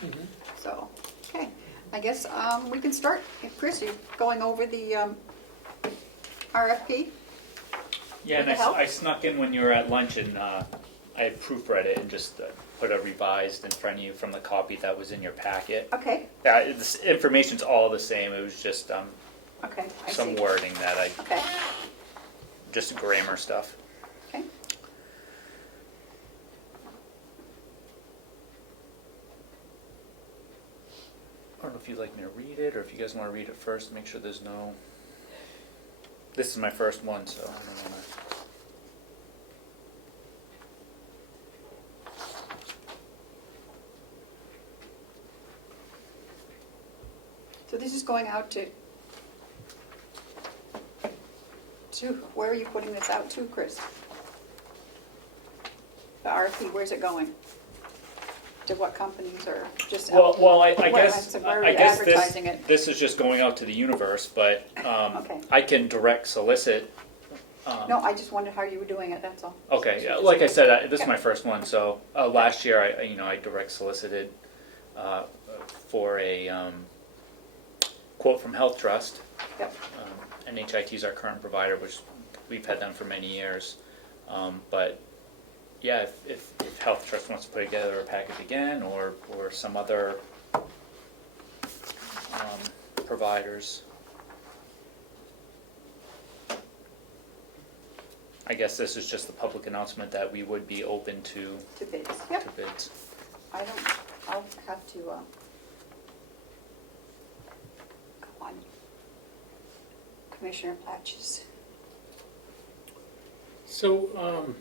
Mhm. So, okay, I guess we can start. If Chris, you're going over the RFP? Yeah, With and the help? I snuck in when you were at lunch and I proofread it and just put a revised in front of you from the copy that was in your packet. Okay, This information's all the same, it was just okay, I some see. wording that Okay, just grammar stuff. okay. I don't know if you'd like me to read it or if you guys want to read it first, make sure there's no... This is my first one, so I don't want to... So this is going out to, where are you putting this out to, Chris? The RFP, where's it going? To what companies or just? Well, I Where- guess, so where are I you guess advertising it? this is just going out to the universe, but Okay. I can direct solicit. No, I just wondered how you were doing it, that's all. Okay, yeah, like I said, this is Yeah. my first one, so last year I direct solicited for a quote from Health Trust. Yep. NHIT is our current provider, which we've had them for many years. But yeah, if Health Trust wants to put together a package again, or some other providers, I guess this is just the public announcement that we would be open to To bids, yep. to bids. I'll have to, go on. Commissioner Platch's, So,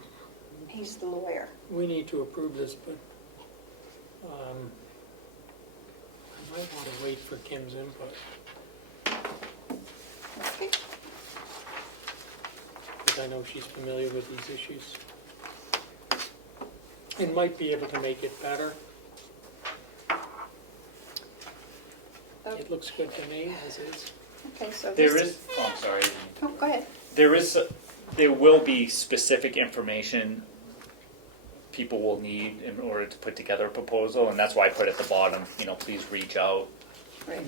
he's the lawyer. we need to approve this, but I might want to wait for Kim's input, Okay. because I know she's familiar with these issues. And might be able to make it better. It looks good to me, as is. Okay, so There this. is, oh, I'm sorry. Oh, go ahead. There will be specific information people will need in order to put together a proposal, and that's why I put at the bottom, please reach out Right,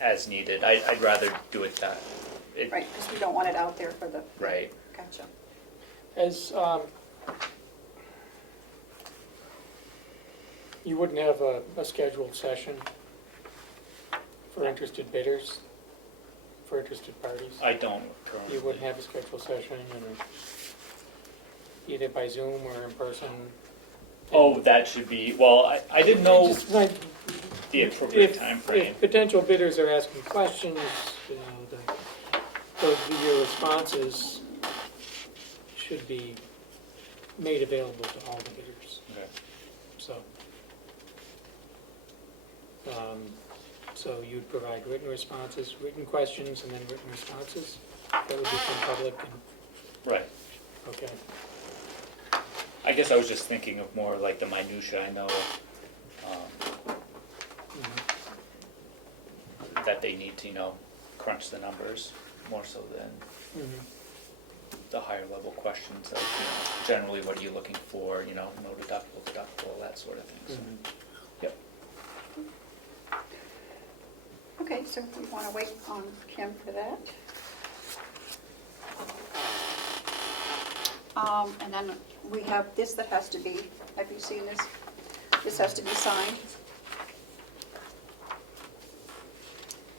as needed. I'd rather do it that. right, because we don't want it out there for the. Right. Gotcha. As, you wouldn't have a scheduled session for interested bidders, for interested parties? I don't currently. You wouldn't have a scheduled session, either by Zoom or in person? Oh, that should be, well, I didn't know Just like, the appropriate if timeframe. potential bidders are asking questions, your responses should be made available to all the bidders. Okay. So, So you'd provide written responses, written questions, and then written responses? That would be from public and, Right. okay. I guess I was just thinking of more like the minutia. I know that they need to, crunch the numbers more so than Mhm. the higher level questions of, generally what are you looking for, no deductible, that sort of thing. So, Mhm. Yep. Okay, so we want to wait on Kim for that. And then we have this that has to be, have you seen this? This has to be signed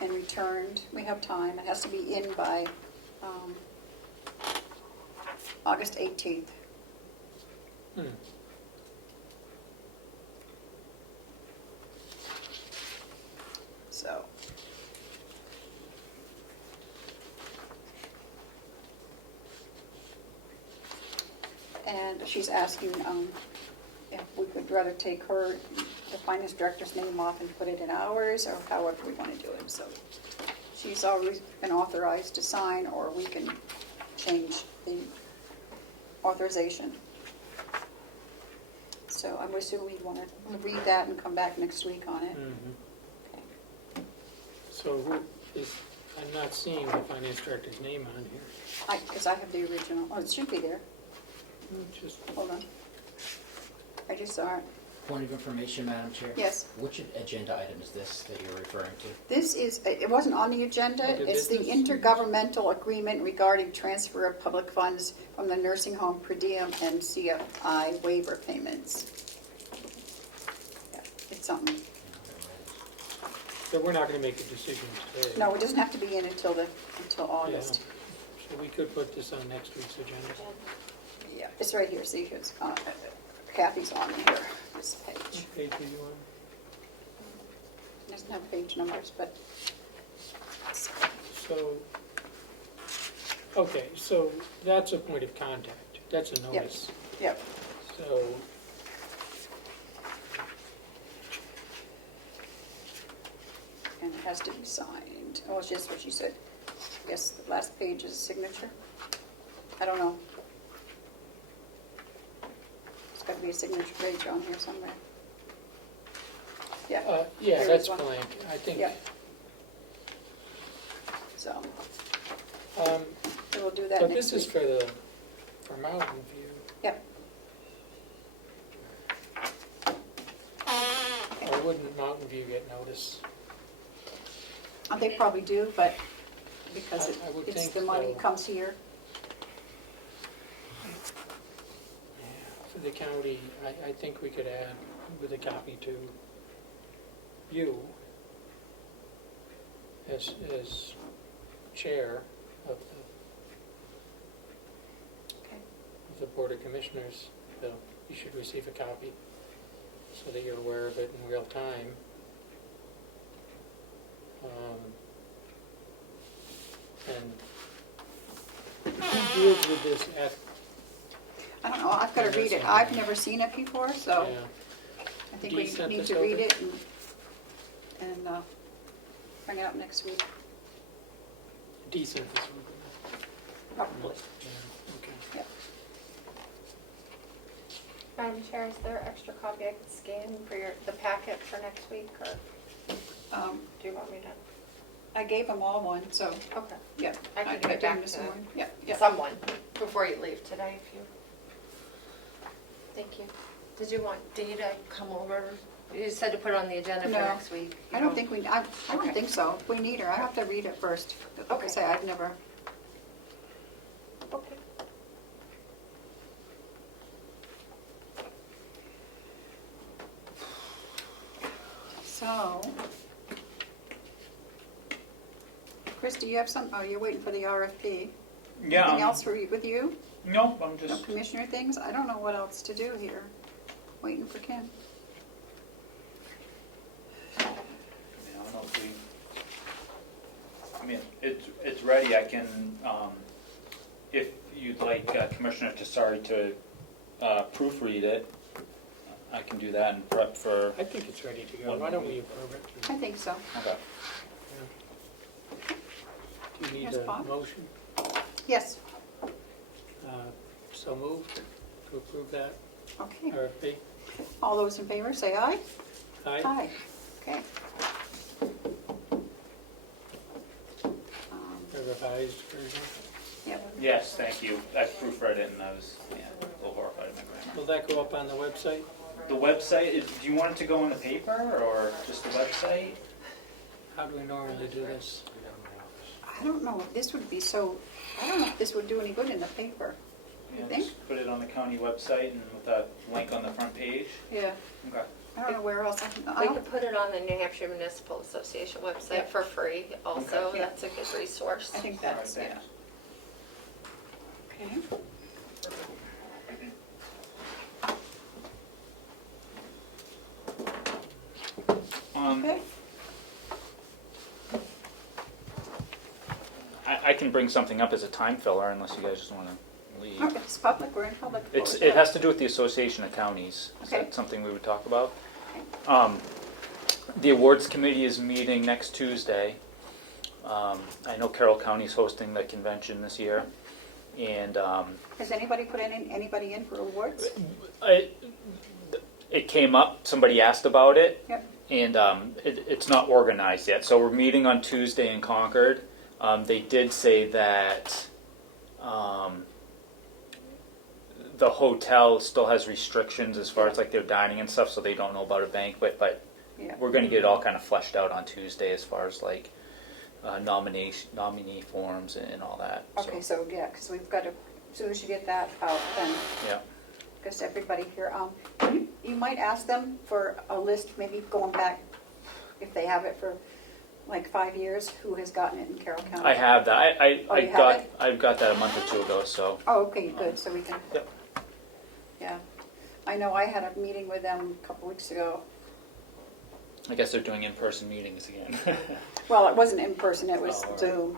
and returned. We have time. It has to be in by August 18th. Hmm. So. And she's asking if we could rather take her, the finance director's name off and put it in ours, or however we want to do it. So she's already been authorized to sign, or we can change the authorization. So I'm assuming we want to read that and come back next week on it. Mhm. Okay. So who is, I'm not seeing the finance director's name on here. Because I have the original. Oh, it should be there. Just, Hold on. I just saw it. Point of information, Madam Chair? Yes. Which agenda item is this that you're referring to? This is, it wasn't on the agenda. Okay, It's the business. intergovernmental agreement regarding transfer of public funds from the nursing home per diem and CFI waiver payments. Yeah, it's something. so we're not going to make a decision today. No, it doesn't have to be in until Yeah. August. So we could put this on next week's agenda. Yeah, it's right here. See, it's Kathy's on here, this page. What page are you on? It doesn't have page numbers, but So, okay, so that's a point of contact. That's a notice. yep. So, And it has to be signed. Oh, it's just what she said. I guess the last page is a signature. I don't know. There's got to be a signature page on here somewhere. Yeah. yeah, There that's is one. blank. I think, Yeah. So, um, so we'll do that but next this is week. for Mountain View. Yep. Or wouldn't Mountain View get notice? They probably do, but because I would it's think the money so. comes here. Yeah, for the county, I think we could add with a copy to you as chair of Okay. the Board of Commissioners. So you should receive a copy so that you're aware of it in real time. And who deals with this at, I don't know, I've got to read it. I've never seen it before, so yeah, I think Dee we sent need this to read over? it and bring it up next week, decent this week? probably. Yeah, okay. Yep. Madam Chair, is there an extra copy I could scan for the packet for next week, or do you want me to? I gave them all one, so, Okay. yeah. I can gave give it them back this to morning. Yeah, yeah. someone before you leave today, if you. Thank you. Did you want Dee to come over? You said to put it on the agenda for No. next week. I don't think I don't Okay. think so. If we need her, I have to read it first. Like I Okay. say, I've never, Okay. so. Chris, do you have some, oh, you're waiting for the RFP. Yeah. Anything else with you? No, I'm No just. commissioner things? I don't know what else to do here. Waiting for Kim. I don't know if we. I mean, it's ready. I can, if you'd like Commissioner Tessari to proofread it, I can do that and prep for, I think it's ready to go. Why don't we approve it? I think so. okay. Do you need Yes, a Bob? motion? Yes, So moved to approve that okay. RFP? All those in favor, say aye. Aye. Aye. Okay. The revised version? Yep. Yes, thank you. I proofread it and I was, a little horrified at my grammar. Will that go up on the website? The website, do you want it to go in the paper or just the website? How do we normally do this? I don't know if this would be so, I don't know if this would do any good in the paper. You think? Just put it on the county website and with a link on the front page? Yeah. Okay. I don't know where else I We can, could put it on the New Hampshire Municipal Association Yeah. website for free also. Okay. That's a good resource. I think that's, yeah. Okay. Okay. I can bring something up as a time filler unless you guys just want to leave. Okay, it's public, we're in public. It has to do with the Association of Counties. Is Okay. that something we would talk about? The awards committee is meeting next Tuesday. I know Carroll County is hosting the convention this year. And Has anybody put anybody in for awards? it came up, somebody asked about it. Yep. And it's not organized yet. So we're meeting on Tuesday in Concord. They did say that the hotel still has restrictions as far as like their dining and stuff, so they don't know about a banquet. But Yeah. we're going to get it all kind of fleshed out on Tuesday as far as like nominee forms and all that. Okay, so, yeah, because we've got to, as soon as you get that out, then, Yeah. because everybody here, you might ask them for a list, maybe going back, if they have it for like 5 years, who has gotten it in Carroll County? I have that. Oh, you have it? I've got that a month or two ago. So Oh, okay, good, so we can. Yep. Yeah. I know I had a meeting with them a couple weeks ago. I guess they're doing in-person meetings again. Well, it wasn't in person, it was Oh, all right. Zoom.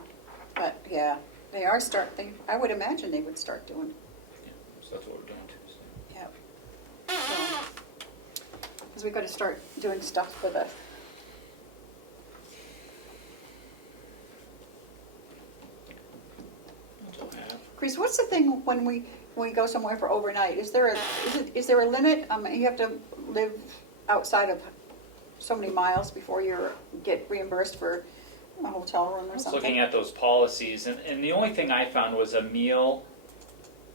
But, yeah, they are I would imagine they would start doing, Yeah, so that's what we're doing Tuesday. yeah. Because we've got to start doing stuff for the, That's all I have. Chris, what's the thing when we go somewhere for overnight? Is there a limit? You have to live outside of so many miles before you get reimbursed for a hotel room or I was something? looking at those policies, and the only thing I found was a meal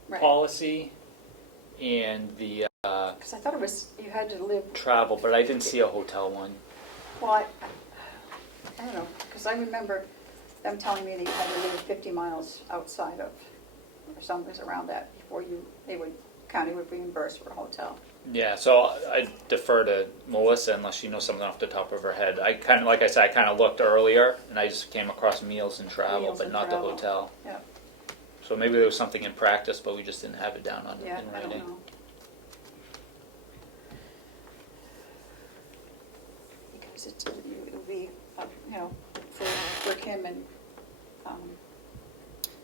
Right. policy and the Because I thought it was, you had to live, travel, but I didn't see a hotel one. well, I don't know, because I remember them telling me that you had to live 50 miles outside of, or something around that, before county would reimburse for a hotel. Yeah, so I defer to Melissa unless she knows something off the top of her head. I kind of, like I said, I kind of looked earlier, and I just came across meals and travel, Meals but and not travel. the hotel. Yeah, So maybe there was something in practice, but we just didn't have it down on yeah, in I don't writing. know. Because it'll be, for Kim and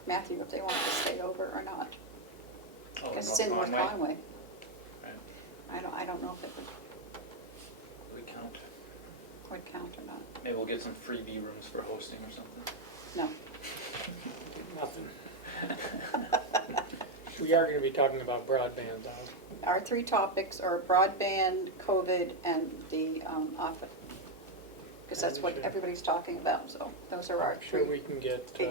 Matthew, if they want to stay over or not. Oh, Because it's in North Conway. Right. I don't know if it We count. would count or not. Maybe we'll get some freebie rooms for hosting or something. No. Nothing. We are going to be talking about broadband, though. Our three topics are broadband, COVID, and the office. Because that's what everybody's talking about, so those are our Sure, we three. can get big.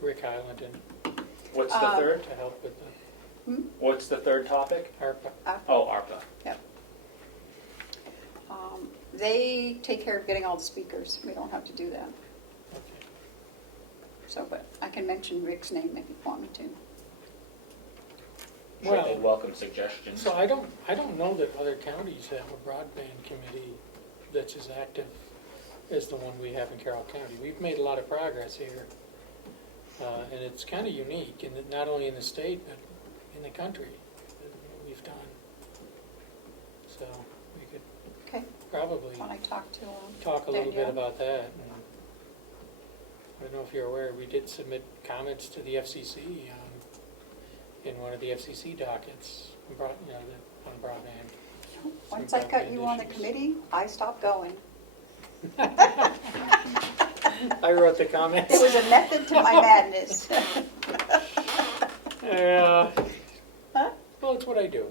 Rick Highland in What's the third? to help with What's the third topic? the ARPA. Oh, ARPA. Yep. They take care of getting all the speakers. We don't have to do that. Okay. So, but I can mention Rick's name if you want me to. Sure, Well- they welcome suggestions. So I don't know that other counties have a broadband committee that's as active as the one we have in Carroll County. We've made a lot of progress here, and it's kind of unique, in that not only in the state, but in the country, that we've done. So we could Okay, probably when I talk to talk a little bit Danielle. about that. And I don't know if you're aware, we did submit comments to the FCC in one of the FCC dockets, on broadband. Once I cut you on the committee, I stopped going. I wrote the comments. There was a method to my madness. Yeah. Huh? Well, it's what I do.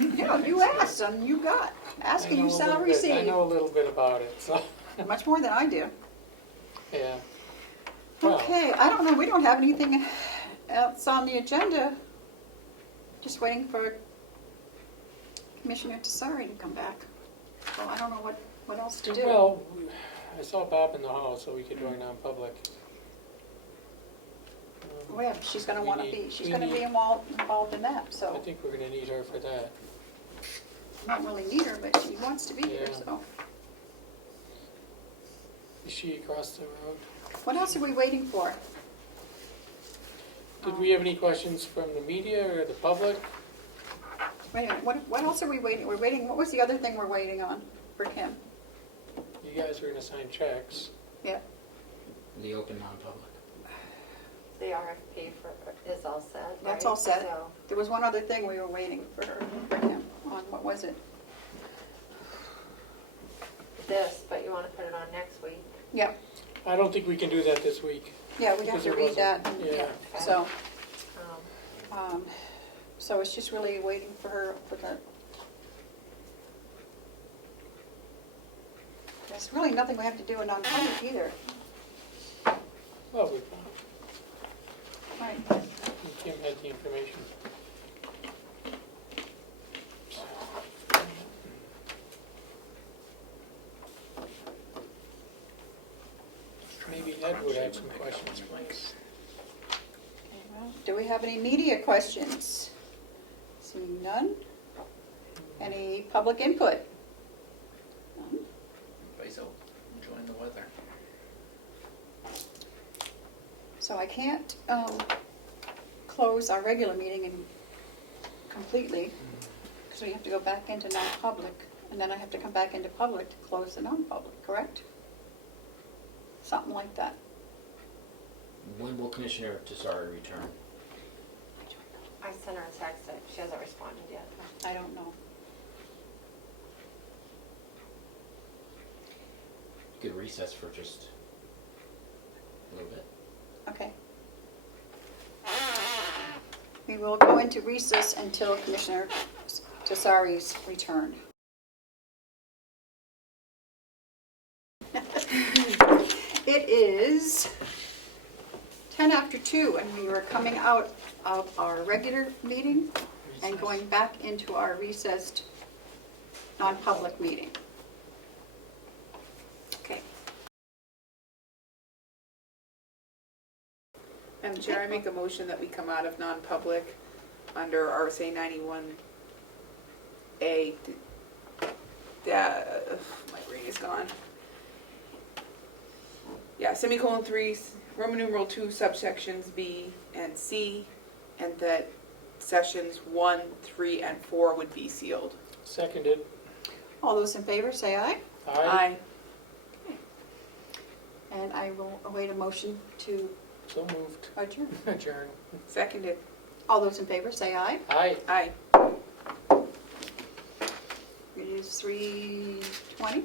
Yeah, you asked and you got. Asking you shall I receive. know a little bit about it, so, Much more than I do. yeah. Well, Okay, I don't know, we don't have anything else on the agenda. Just waiting for Commissioner Tesari to come back. So I don't know what else to do. well, I saw Bob in the hall, so we could join non-public. Oh yeah, she's gonna wanna be, she's gonna be involved in that, I so. think we're gonna need her for that. Not really need her, but she wants to be here, Yeah. so. Is she across the road? What else are we waiting for? Did we have any questions from the media or the public? Wait a minute, what else are we waiting? We're waiting, what was the other thing we're waiting on for Kim? You guys are gonna sign checks. Yeah, The open non-public. The RFP is all set, that's right? all set. So, There was one other thing we were waiting for Kim on, what was it? this, but you want to put it on next week. Yeah, I don't think we can do that this week. yeah, we have Because to it read that, wasn't- yeah, yeah. so, Um, so it's just really waiting for her, for the. There's really nothing we have to do in non-public either. Well, Right. Kim had the information. Maybe Ed would have some questions for us. Do we have any media questions? Seeing none? Any public input? None? Everybody's out enjoying the weather. So I can't close our regular meeting completely, because we have to go back into non-public, and then I have to come back into public to close the non-public, correct? Something like that. When will Commissioner Tesari return? I sent her a text, she hasn't responded yet. I don't know. You could recess for just a little bit. Okay. We will go into recess until Commissioner Tesari's return. It is 10 after 2, and we are coming out of our regular meeting and going back into our recessed non-public meeting. Okay. Madam Chair, I make a motion that we come out of non-public under RSA 91A. My brain is gone. Yeah, semicolon 3, Roman numeral 2, subsections B and C, and that sessions 1, 3, and 4 would be sealed. Seconded. All those in favor, say aye. Aye. And I will await a motion to So moved. adjourn. Adjourn. Seconded. All those in favor, say aye. Aye. Aye. It is 3:20.